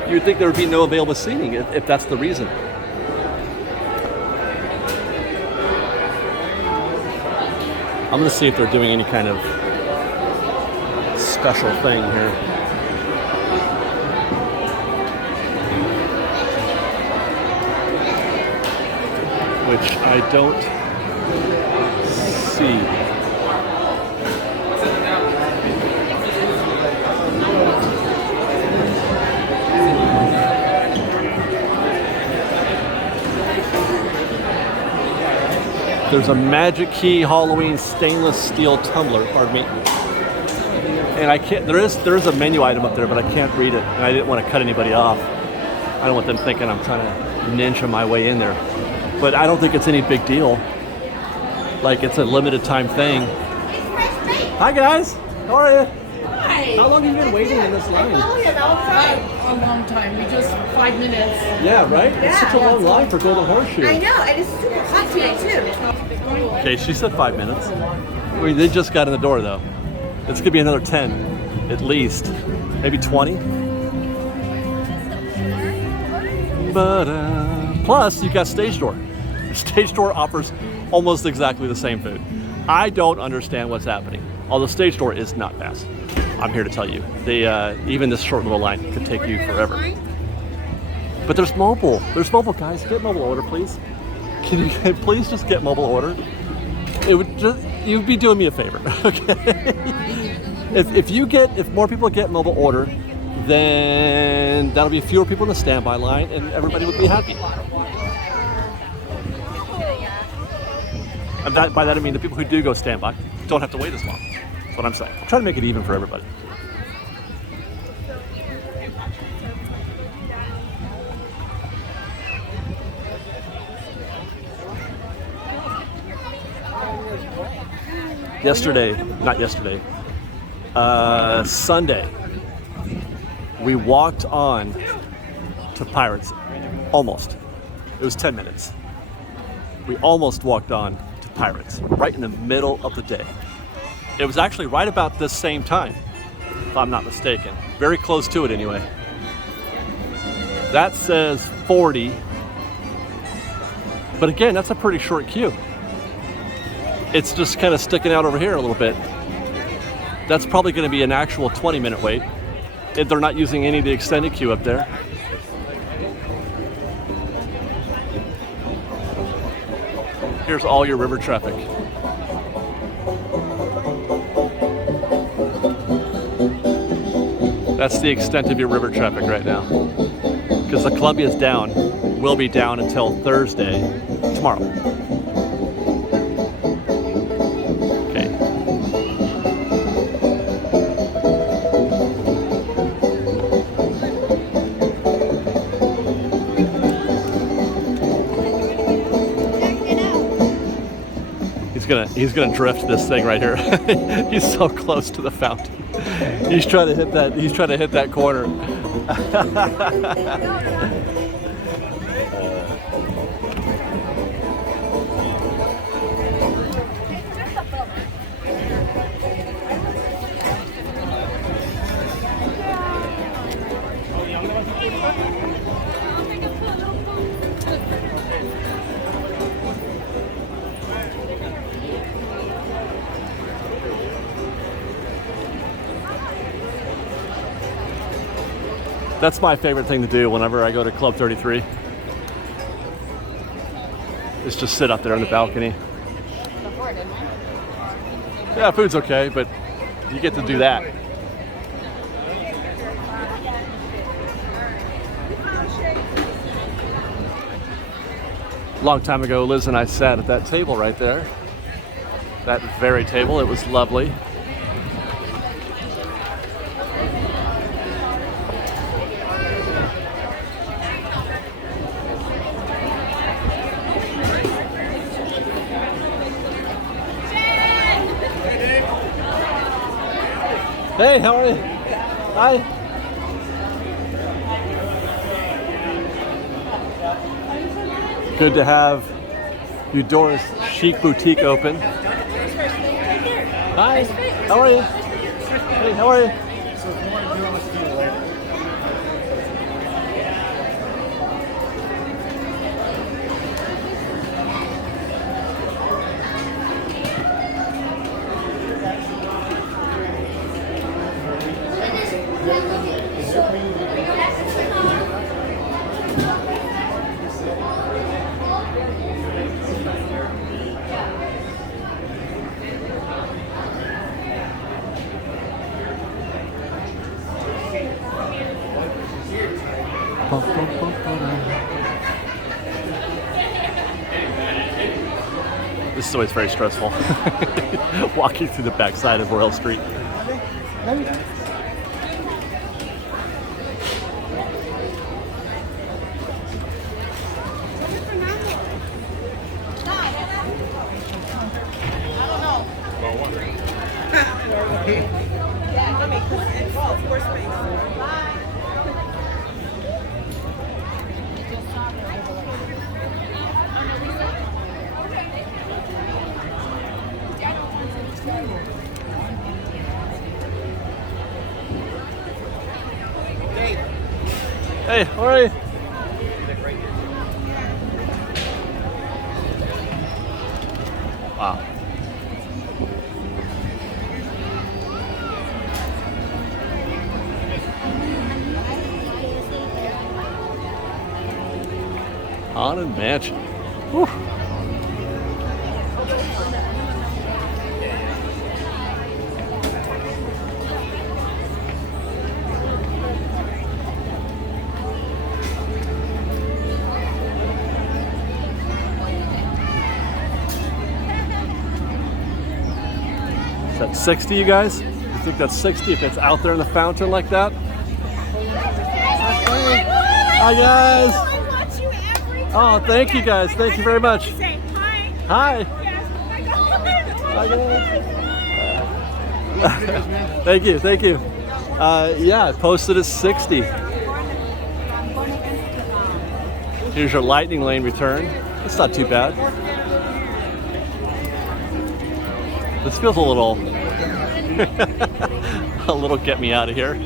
You would think there would be no available seating if that's the reason. I'm going to see if they're doing any kind of special thing here. Which I don't see. There's a Magic Key Halloween stainless steel tumbler, pardon me. And I can't, there is a menu item up there, but I can't read it. And I didn't want to cut anybody off. I don't want them thinking I'm trying to ninja my way in there. But I don't think it's any big deal. Like it's a limited time thing. Hi guys, how are you? Hi. How long have you been waiting in this line? A long time. We just 5 minutes. Yeah, right? It's such a long line for Golden Horseshoe. I know, and it's super hot today too. Okay, she said 5 minutes. They just got in the door though. It's gonna be another 10, at least, maybe 20. But plus, you've got Stage Door. Stage Door offers almost exactly the same food. I don't understand what's happening. Although Stage Door is not fast. I'm here to tell you. Even this short little line could take you forever. But there's mobile. There's mobile, guys. Get mobile order, please. Can you please just get mobile order? It would just, you'd be doing me a favor, okay? If more people get mobile order, then that'll be fewer people in the standby line, and everybody would be happy. And by that I mean the people who do go standby don't have to wait as long. That's what I'm saying. I'm trying to make it even for everybody. Sunday, we walked on to Pirates. Almost. It was 10 minutes. We almost walked on to Pirates, right in the middle of the day. It was actually right about this same time, if I'm not mistaken. Very close to it anyway. That says 40. But again, that's a pretty short queue. It's just kind of sticking out over here a little bit. That's probably going to be an actual 20-minute wait if they're not using any of the extended queue up there. Here's all your river traffic. That's the extent of your river traffic right now. Because the Columbia's down, will be down until Thursday, tomorrow. Okay. He's gonna drift this thing right here. He's so close to the fountain. He's trying to hit that corner. That's my favorite thing to do whenever I go to Club 33. Is just sit up there on the balcony. Yeah, food's okay, but you get to do that. A long time ago, Liz and I sat at that table right there. That very table, it was lovely. Hey, how are you? Hi. Good to have Eudora's Chic Boutique open. Hi. How are you? Hey, how are you? This is always very stressful. Walking through the backside of Royal Street. Hey, how are you? Wow. Haunted Mansion. Whew. Is that 60, you guys? You think that's 60 if it's out there in the fountain like that? Hi, guys. I watch you every time. Oh, thank you, guys. Thank you very much. Say hi. Hi. Yes. Hi, guys. Thank you, thank you. Yeah, I posted at 60. Here's your lightning lane return. That's not too bad. This feels a little, a little get me out of here. We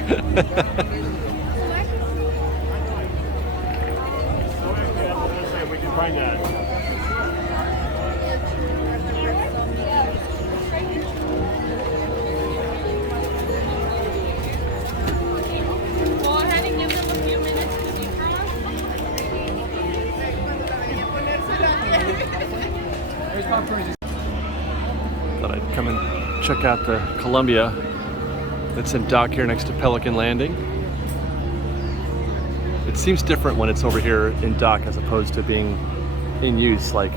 can find that. Go ahead and give them a few minutes to defrost. Thought I'd come and check out the Columbia that's in dock here next to Pelican Landing. It seems different when it's over here in dock as opposed to being in use. Like,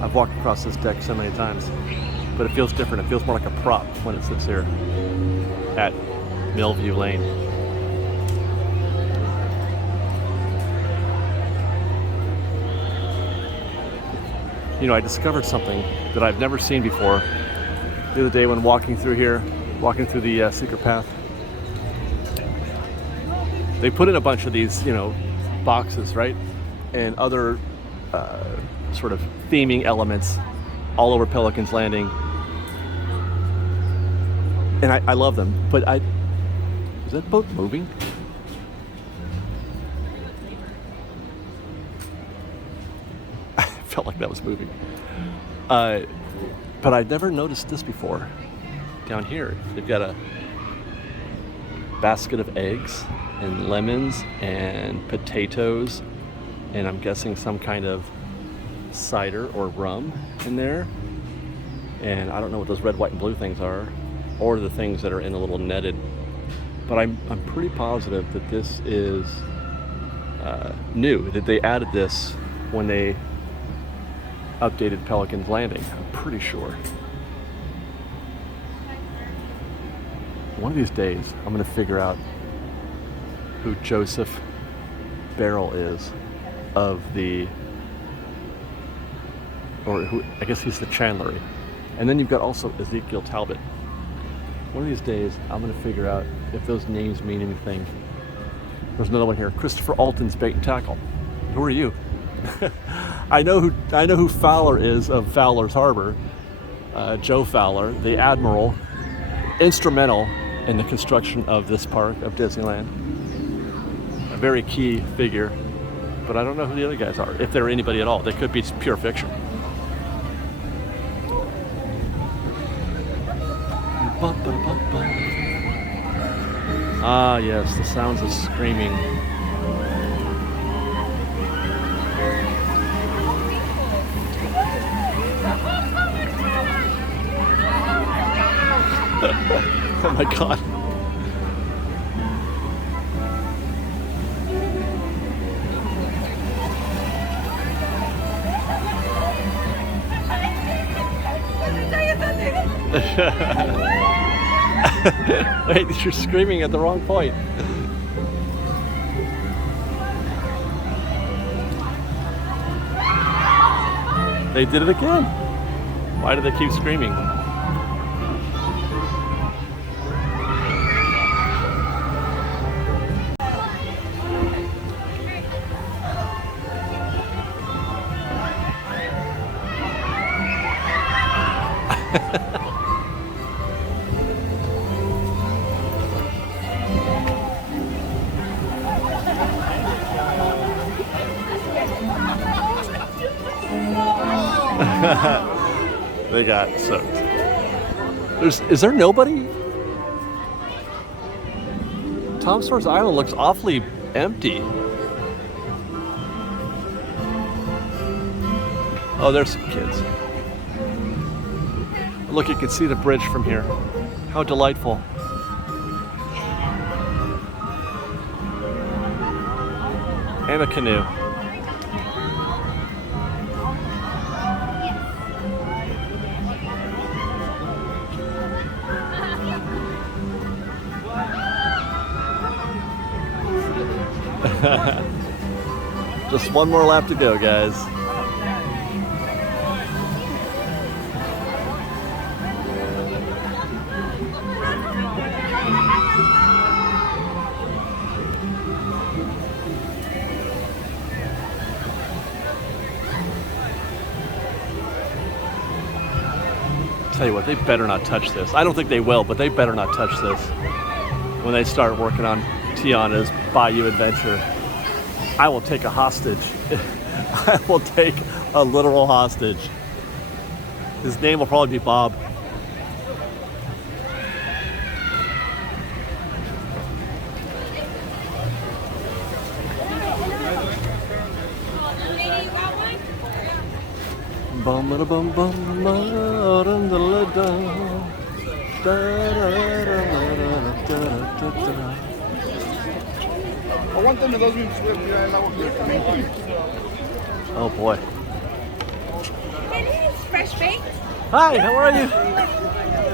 I've walked across this deck so many times, but it feels different. It feels more like a prop when it sits here at Millview Lane. You know, I discovered something that I've never seen before the other day when walking through here, walking through the secret path. They put in a bunch of these, you know, boxes, right? And other sort of theming elements all over Pelican's Landing. And I love them, but is that boat moving? I felt like that was moving. But I'd never noticed this before. Down here, they've got a basket of eggs and lemons and potatoes, and I'm guessing some kind of cider or rum in there. And I don't know what those red, white, and blue things are, or the things that are in a little netted. But I'm pretty positive that this is new, that they added this when they updated Pelican's Landing. I'm pretty sure. One of these days, I'm going to figure out who Joseph Barrel is of the, or who, I guess he's the Chandlery. And then you've got also Ezekiel Talbot. One of these days, I'm going to figure out if those names mean anything. There's another one here, Christopher Alton's Bait and Tackle. Who are you? I know who Fowler is of Fowler's Harbor, Joe Fowler, the Admiral, instrumental in the construction of this park of Disneyland. A very key figure, but I don't know who the other guys are, if they're anybody at all. They could be pure fiction. Ah, yes, the sounds of screaming. Oh my God. Wait, you're screaming at the wrong point. They did it again. Why do they keep screaming? They got soaked. Is there nobody? Tom Sawyer's Island looks awfully empty. Oh, there's some kids. Look, you can see the bridge from here. How delightful. And a canoe. Just one more lap to go, guys. Tell you what, they better not touch this. I don't think they will, but they better not touch this when they start working on Tiana's Bayou Adventure. I will take a hostage. I will take a literal hostage. His name will probably be Bob. Bum bum bum bum I want them to those being swift, yeah, and I will get them. Oh boy. Hey, this is fresh baked. Hi, how are you?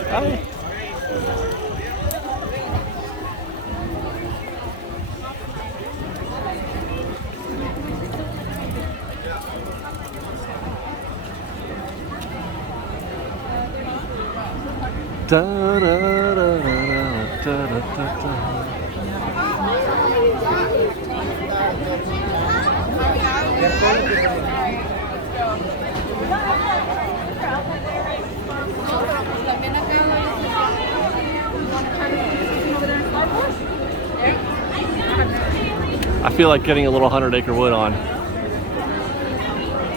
Hi. Da, da, da, da, da, da, da. I feel like getting a little 100-acre wood on.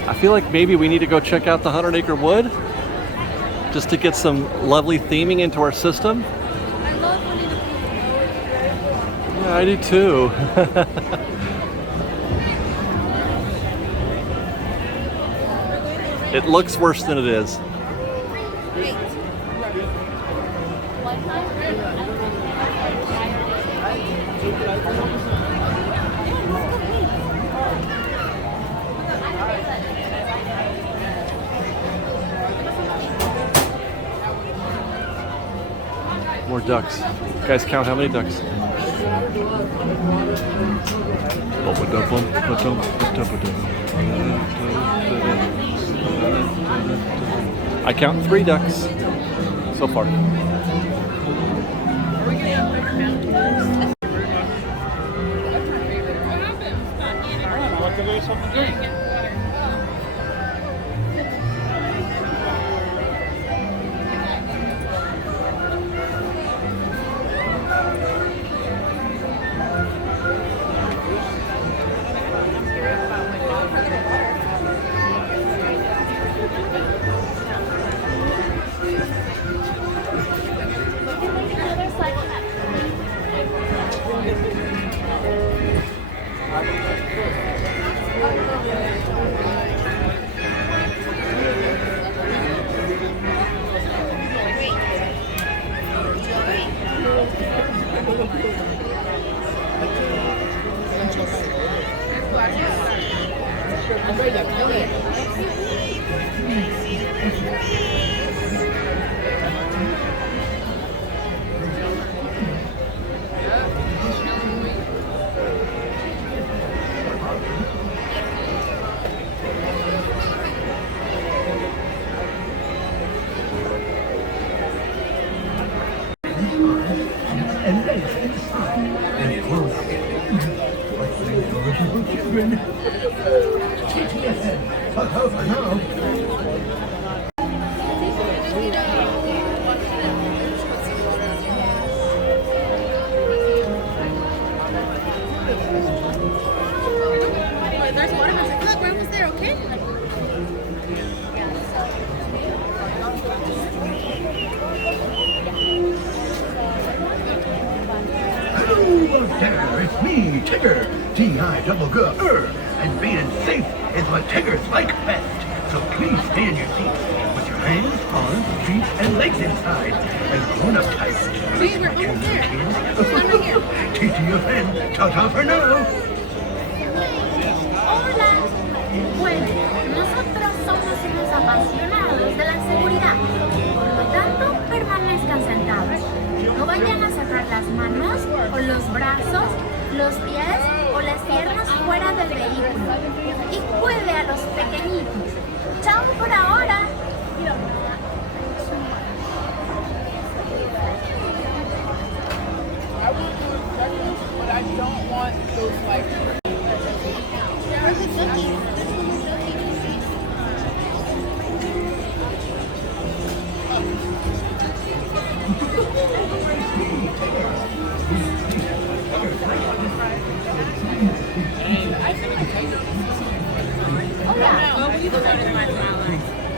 I feel like maybe we need to go check out the 100-acre wood just to get some lovely theming into our system. Yeah, I do too. It looks worse than it is. More ducks. You guys count how many ducks? I count 3 ducks so far. Ta-ta for now. There's watermelons. I feel like we're almost there, okay? Hello there, it's me, Tigger. T-I-double-G-R. And being safe is what Tiggers like best. So please stay in your seats with your hands, arms, feet, and legs inside. And grown-up types. See, we're almost there. It's not right here. TTFN, ta-ta for now. Hola. Bueno, nosotros somos unos apasionados de la seguridad. Por lo tanto, permanezcan sentados. No vayan a sacar las manos o los brazos, los pies o las piernas fuera del vehículo. Y cuide a los pequeñitos. Chao por ahora. I want to do instructions, but I don't want those like.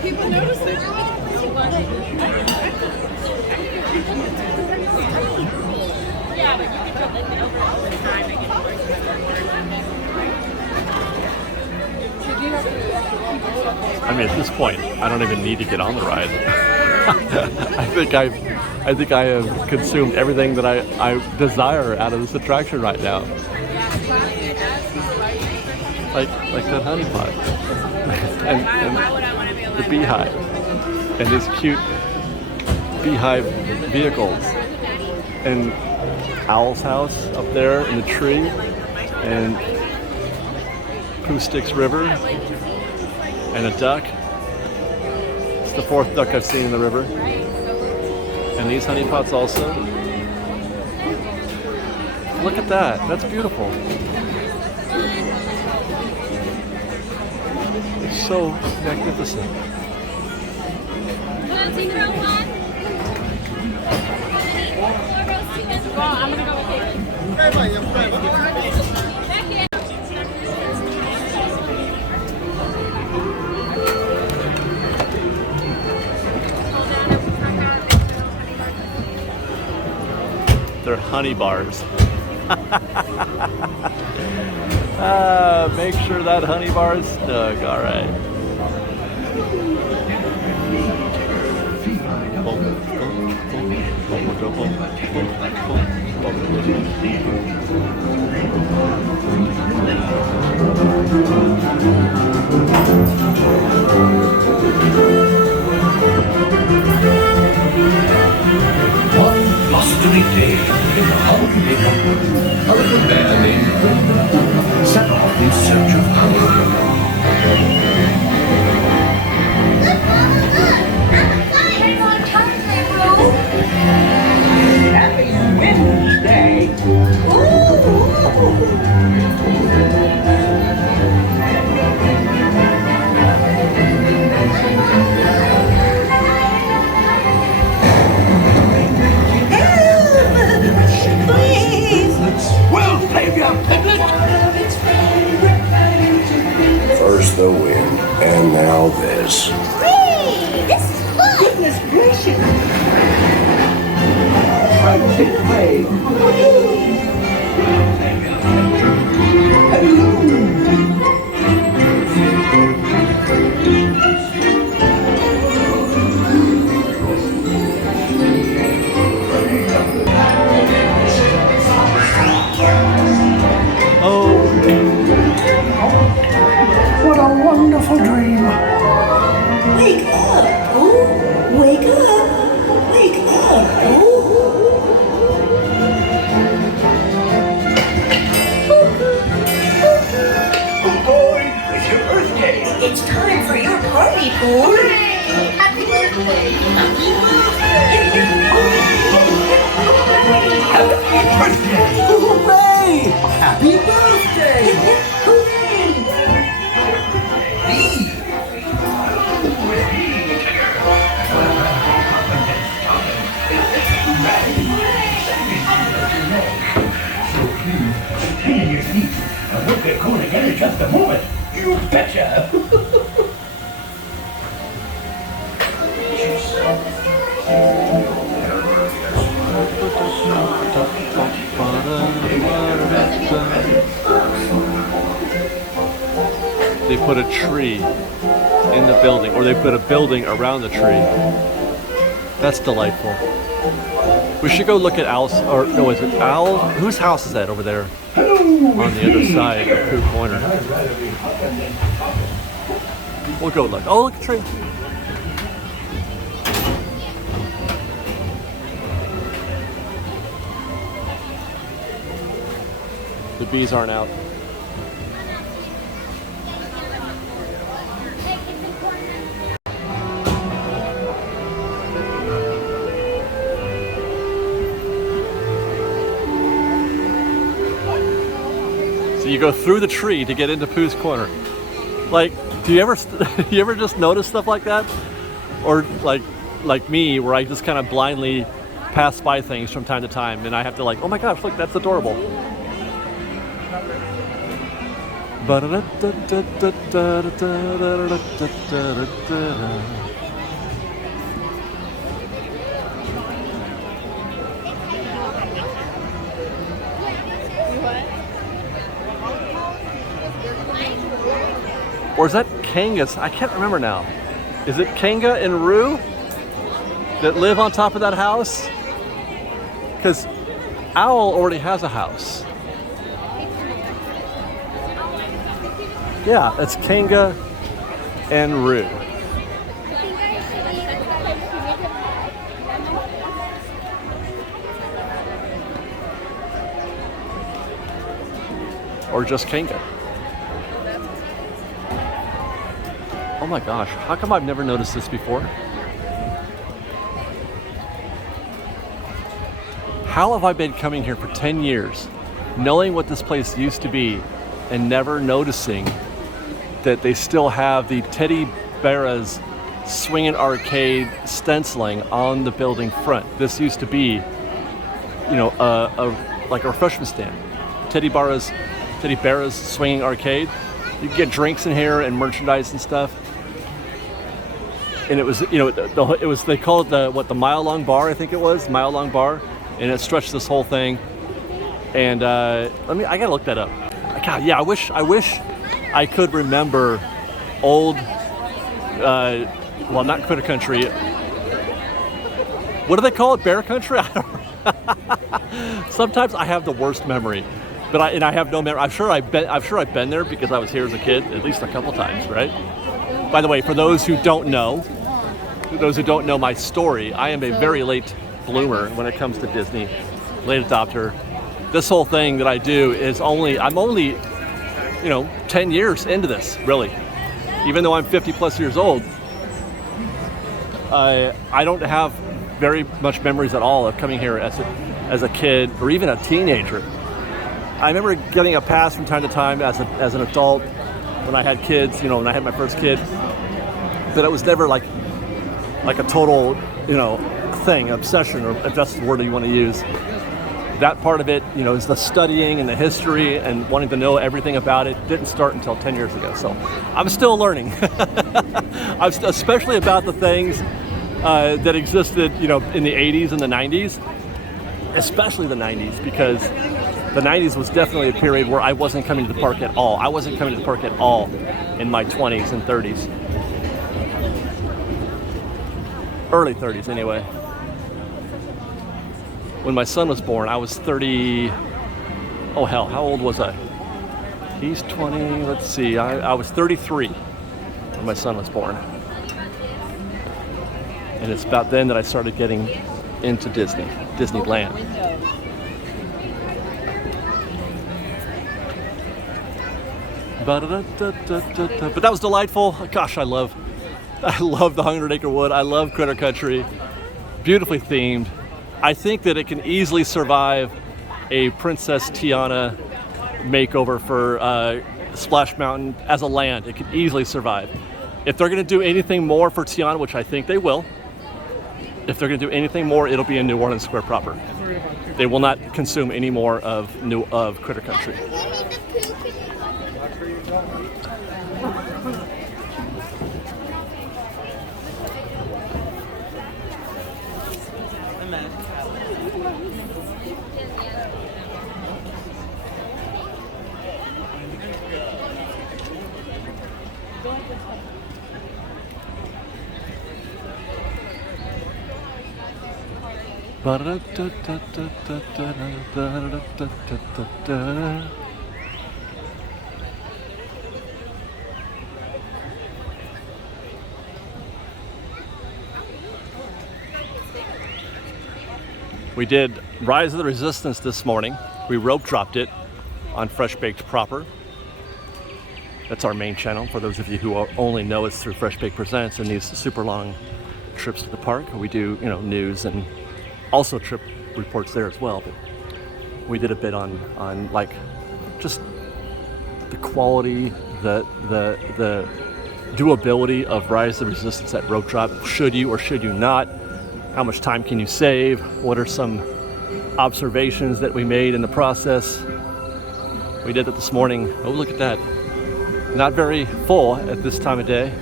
People notice it. Yeah, but you can put liquid over it all the time and get it worse. I mean, at this point, I don't even need to get on the ride. I think I have consumed everything that I desire out of this attraction right now. Like that honey pot, and the beehive, and these cute beehive vehicles, and Owl's house up there in the tree, and Pooh Sticks River, and a duck. It's the fourth duck I've seen in the river. And these honey pots also. Look at that, that's beautiful. It's so magnificent. I'm gonna go with They're honey bars. Make sure that honey bar is snug, alright. One blustery day in the Halloween makeup, a little bear named Rose set off in search of honey. Happy Wednesday. We'll save you! First the wind, and now this. Whee! This is fun! Goodness gracious. Right this way. What a wonderful dream! Wake up! Oh, wake up! Wake up! Oh boy, it's your birthday! It's time for your party, Pooh! Happy birthday! Happy birthday! Hooray! Happy birthday! Hooray! Me, We're going again in just a moment. You betcha. They put a tree in the building, or they put a building around the tree. That's delightful. We should go look at Al's, or no, is it Al? Whose house is that over there? On the other side of Pooh Corner. We'll go look. Oh, look at the tree. The bees aren't out. So you go through the tree to get into Pooh's Corner. Like, do you ever just notice stuff like that? Or like me, where I just kind of blindly pass by things from time to time, and I have to like, oh my gosh, look, that's adorable. Or is that Kangas? I can't remember now. Is it Kanga and Roo that live on top of that house? Because Owl already has a house. Yeah, it's Kanga and Roo. Or just Kanga. Oh my gosh, how come I've never noticed this before? How have I been coming here for 10 years, knowing what this place used to be, and never noticing that they still have the Teddy Bear's swinging arcade stenciling on the building front? This used to be, you know, like a refreshment stand. Teddy Bear's swinging arcade. You could get drinks in here and merchandise and stuff. And it was, you know, they called it the mile long bar, I think it was, mile long bar, and it stretched this whole thing. And I gotta look that up. God, yeah, I wish I could remember old, well, not Critter Country. What do they call it? Bear Country? I don't know. Sometimes I have the worst memory, but I have no memory. I'm sure I've been there because I was here as a kid at least a couple times, right? By the way, for those who don't know my story, I am a very late bloomer when it comes to Disney, late adopter. This whole thing that I do is I'm only, you know, 10 years into this, really. Even though I'm 50 plus years old, I don't have very much memories at all of coming here as a kid or even a teenager. I remember getting a pass from time to time as an adult when I had kids, you know, when I had my first kid, but it was never like a total, you know, thing, obsession, or if that's the word you want to use. That part of it, you know, is the studying and the history and wanting to know everything about it didn't start until 10 years ago. So I'm still learning, especially about the things that existed, you know, in the 80s and the 90s, especially the 90s, because the 90s was definitely a period where I wasn't coming to the park at all. I wasn't coming to the park at all in my 20s and 30s. Early 30s anyway. When my son was born, I was 30, oh hell, how old was I? He's 20, let's see, I was 33 when my son was born. And it's about then that I started getting into Disneyland. But that was delightful. Gosh, I love the 100-Acre Wood. I love Critter Country. Beautifully themed. I think that it can easily survive a Princess Tiana makeover for Splash Mountain as a land. It can easily survive. If they're going to do anything more for Tiana, which I think they will, if they're going to do anything more, it'll be in New Orleans Square proper. They will not consume any more of Critter Country. We did Rise of the Resistance this morning. We rope dropped it on Fresh Baked proper. That's our main channel for those of you who only know us through Fresh Baked Presents and these super long trips to the park. We do, you know, news and also trip reports there as well. But we did a bit on like just the quality, the doability of Rise of the Resistance at rope drop. Should you or should you not? How much time can you save? What are some observations that we made in the process? We did it this morning. Oh, look at that. Not very full at this time of day.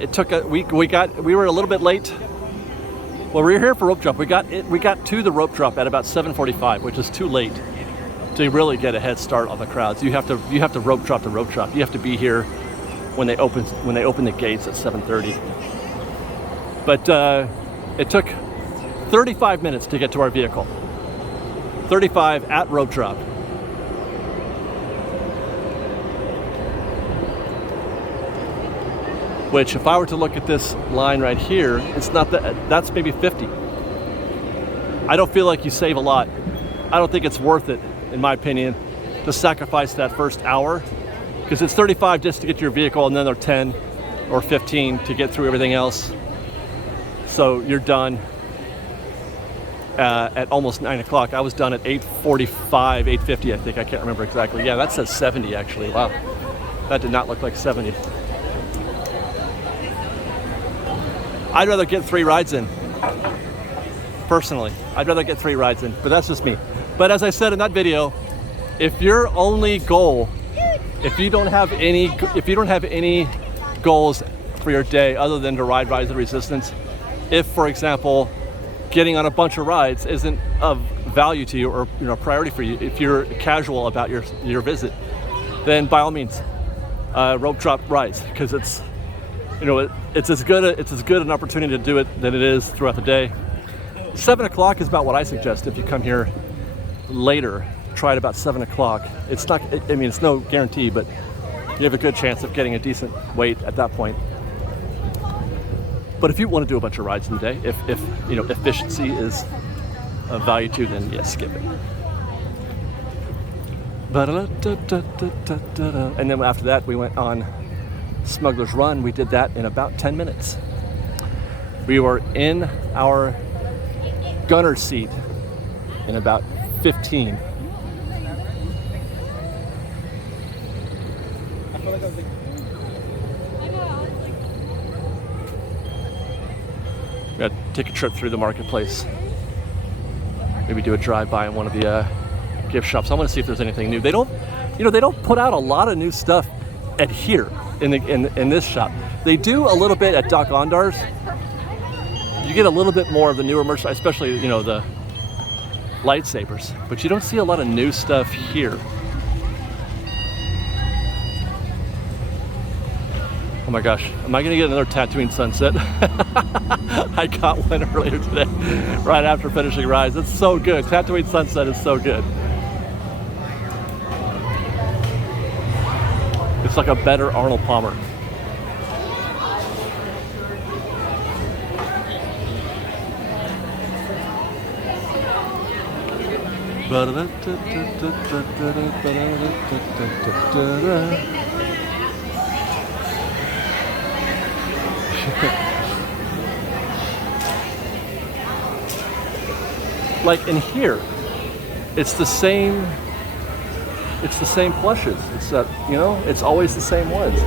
It took we were a little bit late. Well, we were here for rope drop. We got to the rope drop at about 7:45, which is too late to really get a head start on the crowds. You have to rope drop the rope drop. You have to be here when they open the gates at 7:30. But it took 35 minutes to get to our vehicle. 35 at rope drop. Which, if I were to look at this line right here, it's not that's maybe 50. I don't feel like you save a lot. I don't think it's worth it, in my opinion, to sacrifice that first hour, because it's 35 just to get to your vehicle, and then they're 10 or 15 to get through everything else. So you're done at almost 9 o'clock. I was done at 8:45, 8:50, I think. I can't remember exactly. Yeah, that says 70 actually. Wow, that did not look like 70. I'd rather get 3 rides in. Personally, I'd rather get 3 rides in, but that's just me. But as I said in that video, if your only goal, if you don't have any goals for your day other than to ride Rise of the Resistance, if, for example, getting on a bunch of rides isn't of value to you or priority for you, if you're casual about your visit, then by all means, rope drop rides, because it's as good an opportunity to do it than it is throughout the day. 7 o'clock is about what I suggest. If you come here later, try it about 7 o'clock. It's not, I mean, it's no guarantee, but you have a good chance of getting a decent wait at that point. But if you want to do a bunch of rides in the day, if efficiency is of value to you, then yeah, skip it. And then after that, we went on Smuggler's Run. We did that in about 10 minutes. We were in our gunner seat in about 15. We got to take a trip through the marketplace. Maybe do a drive-by in one of the gift shops. I want to see if there's anything new. They don't put out a lot of new stuff at here in this shop. They do a little bit at Doc Ondar's. You get a little bit more of the newer merchandise, especially the lightsabers, but you don't see a lot of new stuff here. Oh my gosh, am I gonna get another Tatooine sunset? I got one earlier today, right after finishing Rise. It's so good. Tatooine sunset is so good. It's like a better Arnold Palmer. Like in here, it's the same plushes. It's it's always the same ones.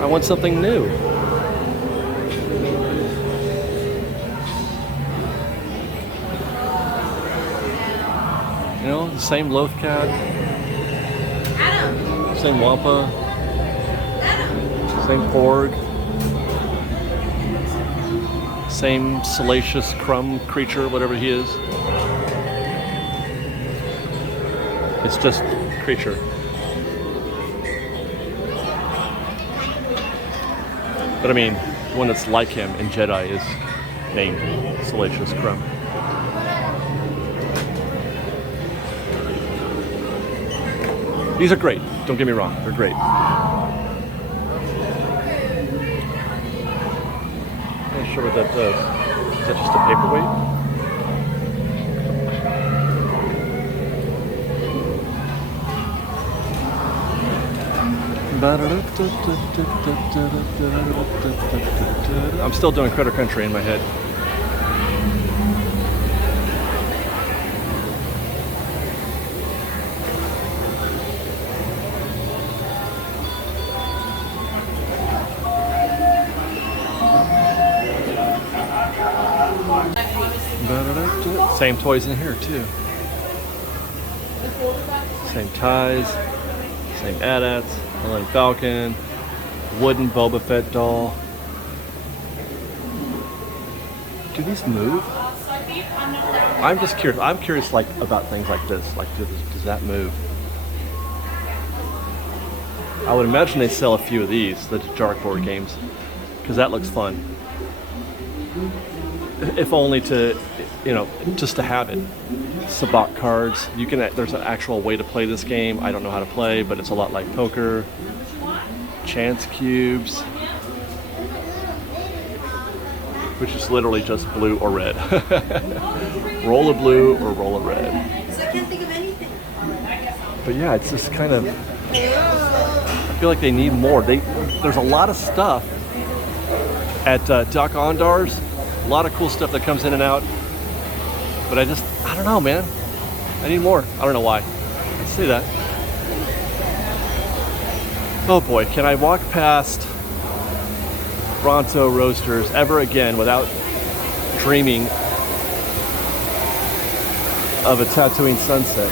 I want something new. The same Lothcat, same Wampa, same Porg, same salacious crumb creature, whatever he is. It's just creature. But I mean, The one that's like him in Jedi is named Salacious Crumb. These are great. Don't get me wrong. They're great. I'm not sure what that does. Is that just a paperweight? I'm still doing Critter Country in my head. Same toys in here too. Same ties, same AT-ATs, Millennium Falcon, wooden Boba Fett doll. Do these move? I'm just curious. I'm curious, like, about things like this. Like, does that move? I would imagine they sell a few of these, the dartboard games, because that looks fun. If only to, you know, just to have it. Sabacc cards. You can. There's an actual way to play this game. I don't know how to play, but it's a lot like poker. Chance cubes, which is literally just blue or red. Roll of blue or roll of red. So I can't think of anything. But yeah, it's just kind of. I feel like they need more. There's a lot of stuff at Doc Ondar's. A lot of cool stuff that comes in and out. But I don't know, man. I need more. I don't know why. I see that. Oh boy, can I walk past Bronto Roasters ever again without dreaming of a Tatooine sunset?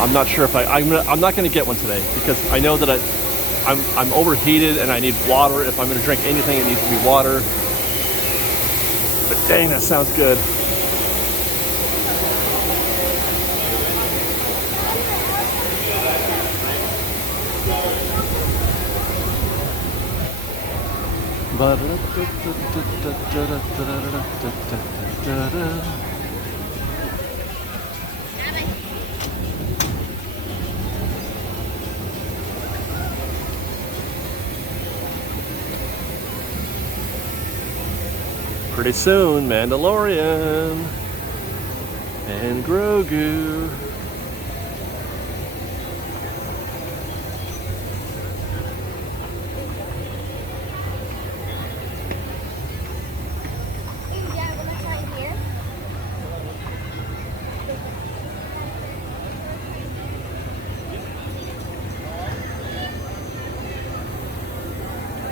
I'm not sure if I'm not going to get one today because I know that I'm overheated and I need water. If I'm going to drink anything, it needs to be water. But dang, that sounds good. Pretty soon, Mandalorian and Grogu.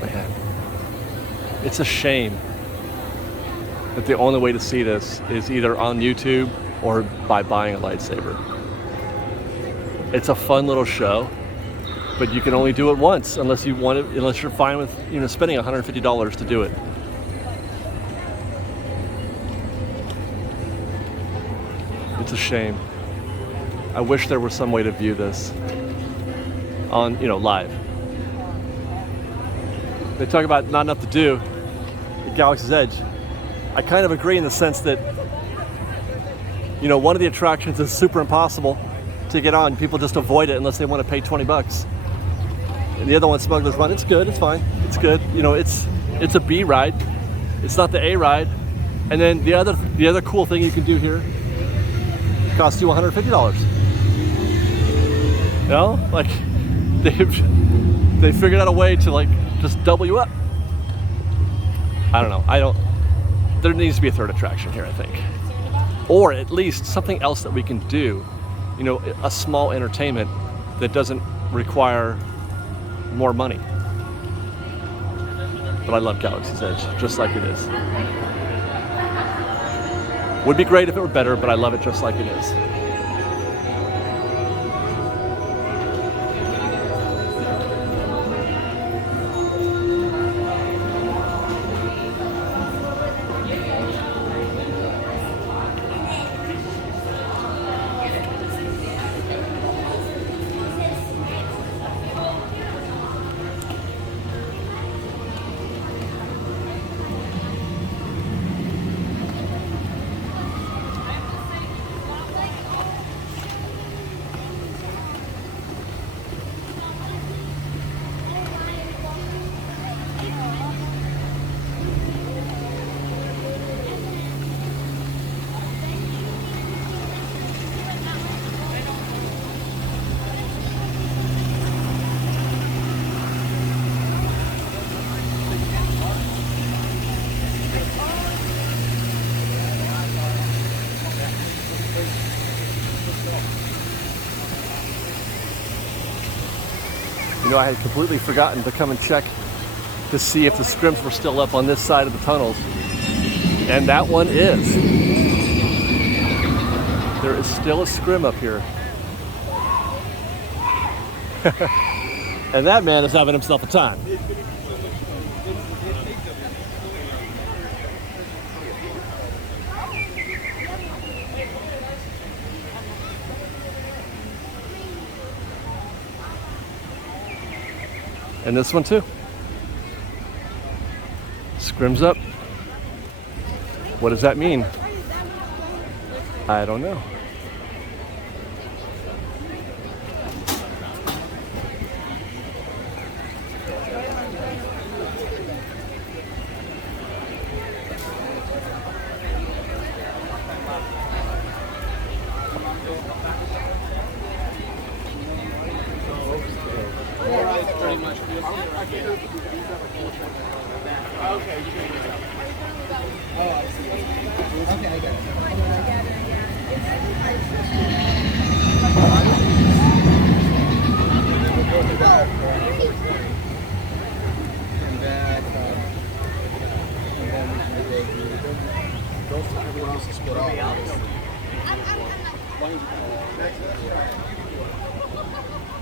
Man, it's a shame that the only way to see this is either on YouTube or by buying a lightsaber. It's a fun little show, but you can only do it once unless you're fine with, you know, spending $150 to do it. It's a shame. I wish there was some way to view this on, you know, live. They talk about not enough to do at Galaxy's Edge. I kind of agree in the sense that, you know, one of the attractions is super impossible to get on. People just avoid it unless they want to pay $20. And the other one, Smuggler's Run, it's good, it's fine, it's good. You know, it's a B ride. It's not the A ride. And then the other cool thing you can do here costs you $150. You know, like they figured out a way to, like, just double you up. I don't know. There needs to be a third attraction here, I think. Or at least something else that we can do, you know, a small entertainment that doesn't require more money. But I love Galaxy's Edge, just like it is. Would be great if it were better, but I love it just like it is. You know, I had completely forgotten to come and check to see if the scrims were still up on this side of the tunnels. And that one is. There is still a scrim up here. And that man is having himself a time. And this one too. Scrim's up. What does that mean? I don't know.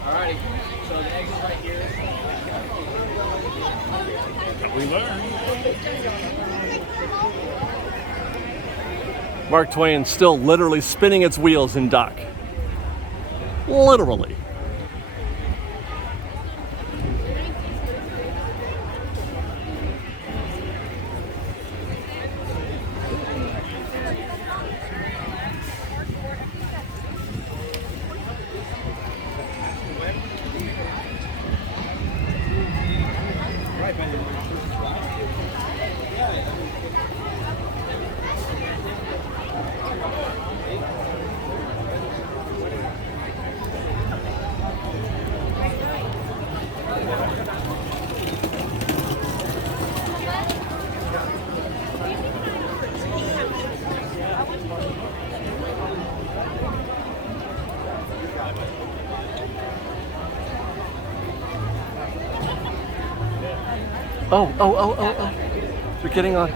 Alrighty, so the exit right here. We learn. Mark Twain still literally spinning its wheels in dock. Literally. Oh. They're getting on.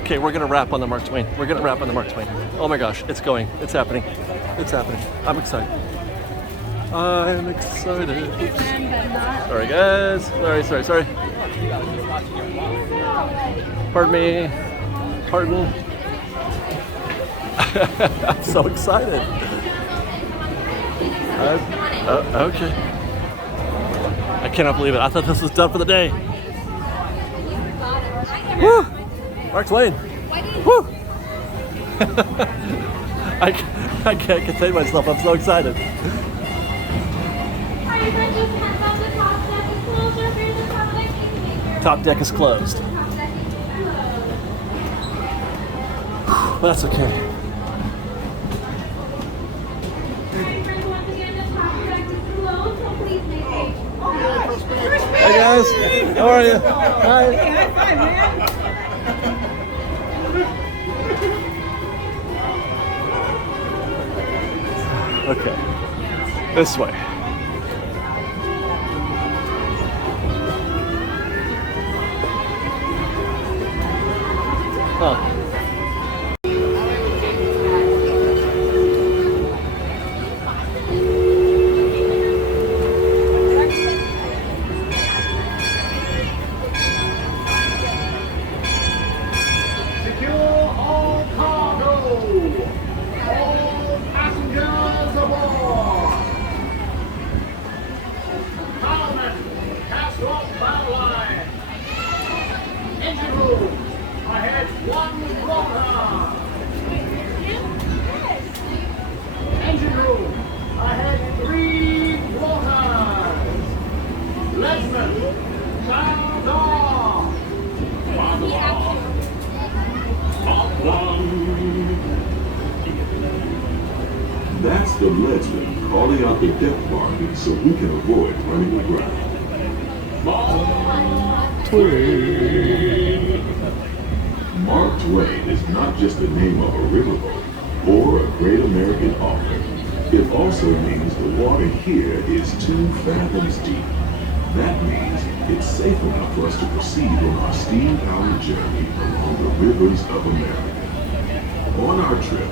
Okay, we're gonna wrap on the Mark Twain. Oh my gosh, it's going. It's happening. I'm excited. Oops. Sorry guys. Sorry. Pardon me. I'm so excited. Okay. I cannot believe it. I thought this was done for the day. Woo! Mark Twain. Woo! I can't contain myself. I'm so excited. Top deck is closed. That's okay. Hey guys, how are you? Hi. Hey, high five, man. Okay, this way. Huh. That's the legend calling out the death market so we can avoid running aground. Mark Twain is not just the name of a riverboat or a great American author. It also means the water here is 2 fathoms deep. That means it's safe enough for us to proceed on our steam-powered journey along the rivers of America. On our trip,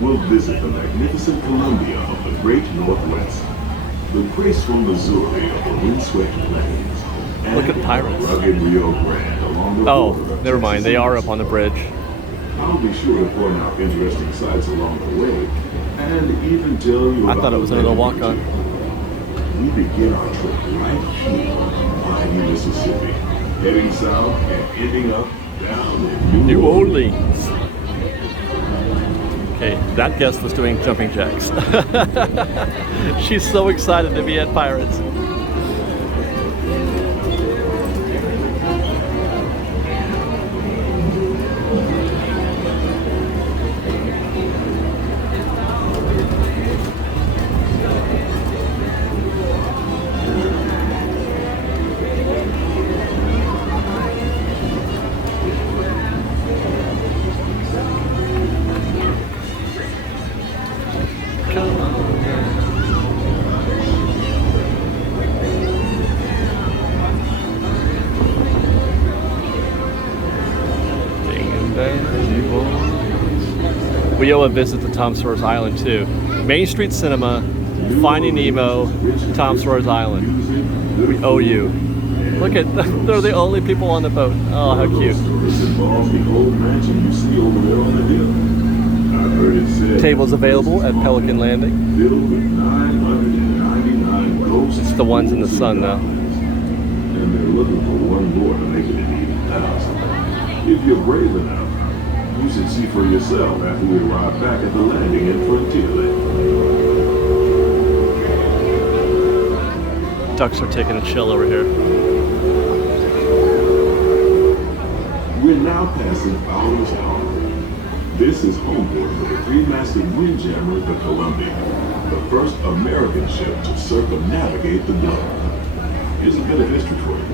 we'll visit the magnificent Columbia of the Great Northwest, the graceful Missouri of the windswept plains, and look at pirates. the rugged Rio Grande along the Oh, border of never mind. Texas They are and up on the bridge. I'll be sure to point out interesting sights along the way, and even tell you I about thought it was the another land walk-on. we begin our trip right here in mighty Mississippi, heading south and ending up down in New Orleans. Okay, that guest was doing jumping jacks. She's so excited to be at Pirates. We owe a visit to Tom Sawyer's Island too. Main Street Cinema, Finding Nemo, Tom Sawyer's Island. We owe you. Look at them. They're the only people on the boat. Oh, how cute. Tables available at Pelican Landing. It's the ones in the sun now. And they're looking for one more to make it an even 1,000. If you're brave enough, you should see for yourself after we arrive back at the landing in Frontierland. Ducks are taking a chill over here. We're now passing Fowler's Harbor. This is homeport for the 3-masted windjammer, the Columbia, the first American ship to circumnavigate the globe. Here's a bit of history for you.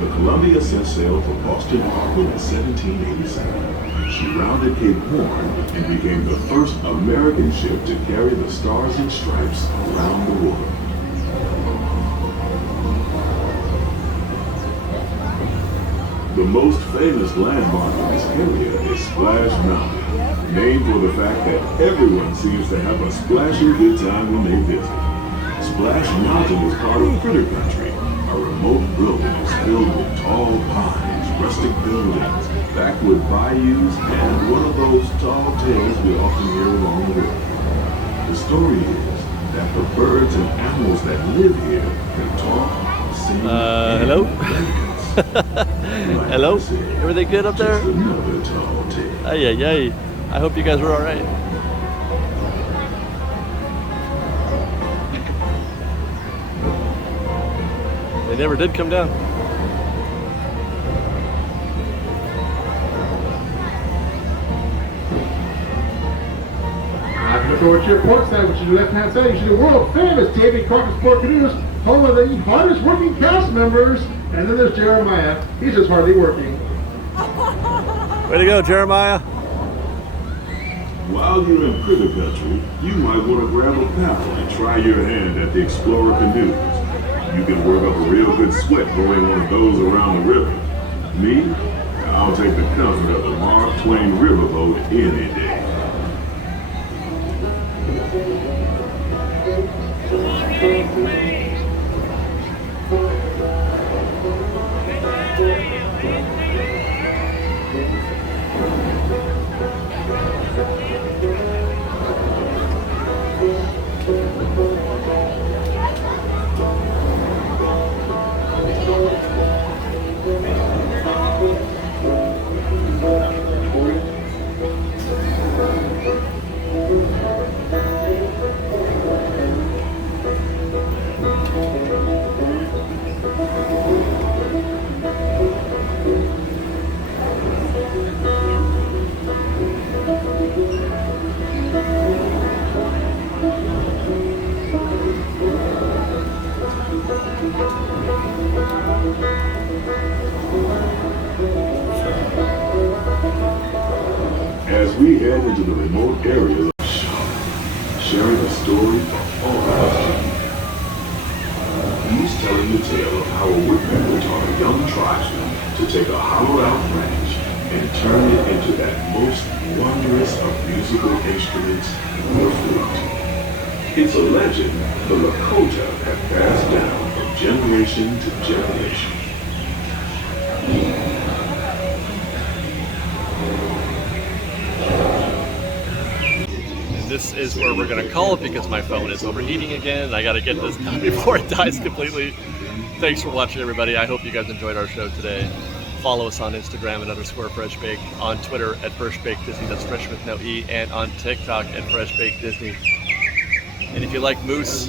The Columbia set sail for Boston Harbor in 1787. She rounded Cape Horn and became the first American ship to carry the Stars and Stripes around the world. The most famous landmark in this area is Splash Mountain, named for the fact that everyone seems to have a splashing good time when they visit. Splash Mountain is part of Critter Country, a remote wilderness filled with tall pines, rustic buildings, backwood bayous, and one of those tall tales we often hear along the river. The story is that the birds and animals that live here can talk, sing, hello? Hello? Everything good up there? Another tall tale. Ay, ay, ay. I hope you guys were all right. They never did come down. Look over to your port side, which is your left-hand side. You see the world-famous Davy Crockett's Port Canoes, home of the hardest working cast members. And then there's Jeremiah. He's just hardly working. Way to go, Jeremiah. While you're in Critter Country, you might want to grab a paddle and try your hand at the Explorer canoes. You can work up a real good sweat rowing one of those around the river. Me, I'll take the comfort of the Mark Twain riverboat any day. As we head into the remote areas of Charlotte, sharing a story telling the tale of how a woodpecker taught a young tribesman to take a hollowed-out branch and turn it into that most wondrous of musical instruments, the flute. It's a legend the Lakota have passed down from generation to generation. And this is where we're going to call it because my phone is overheating again and I got to get this done before it dies completely. Thanks for watching, everybody. I hope you guys enjoyed our show today. Follow us on Instagram at _FreshBaked, on Twitter at FreshBakedDisney, that's fresh with no E, and on TikTok at FreshBakedDisney. And if you like Moose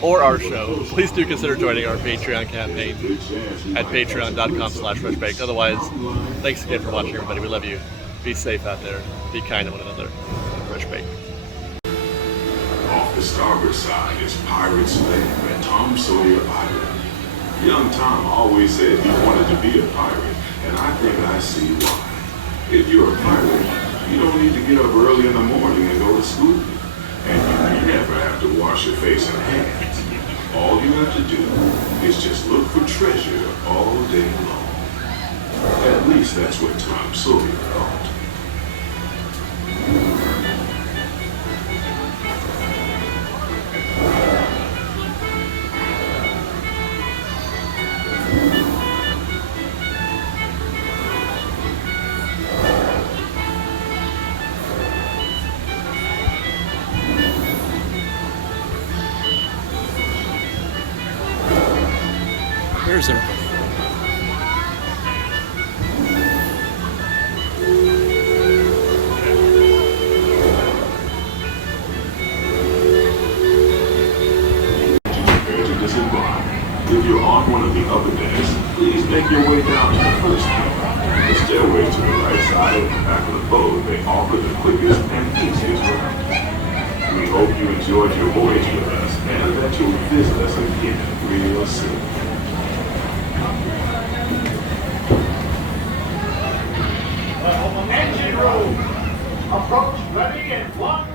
or our show, please do consider joining our Patreon campaign at patreon.com/freshbaked. Otherwise, thanks again for watching, everybody. We love you. Be safe out there. Be kind to one another. Fresh Baked. Off the starboard side is Pirate's Lair at Tom Sawyer Island. Young Tom always said he wanted to be a pirate, and I think I see why. If you're a pirate, you don't need to get up early in the morning and go to school. And you never have to wash your face and hands. All you have to do is just look for treasure all day long. At least that's what Tom Sawyer thought. Where's everybody? If you're on one of the upper decks, please make your way down to the first floor. The stairway to the right side at the back of the boat may offer the quickest and easiest route. We hope you enjoyed your voyage with us and that you'll visit us again real soon. Engine room. Approach ready in 1,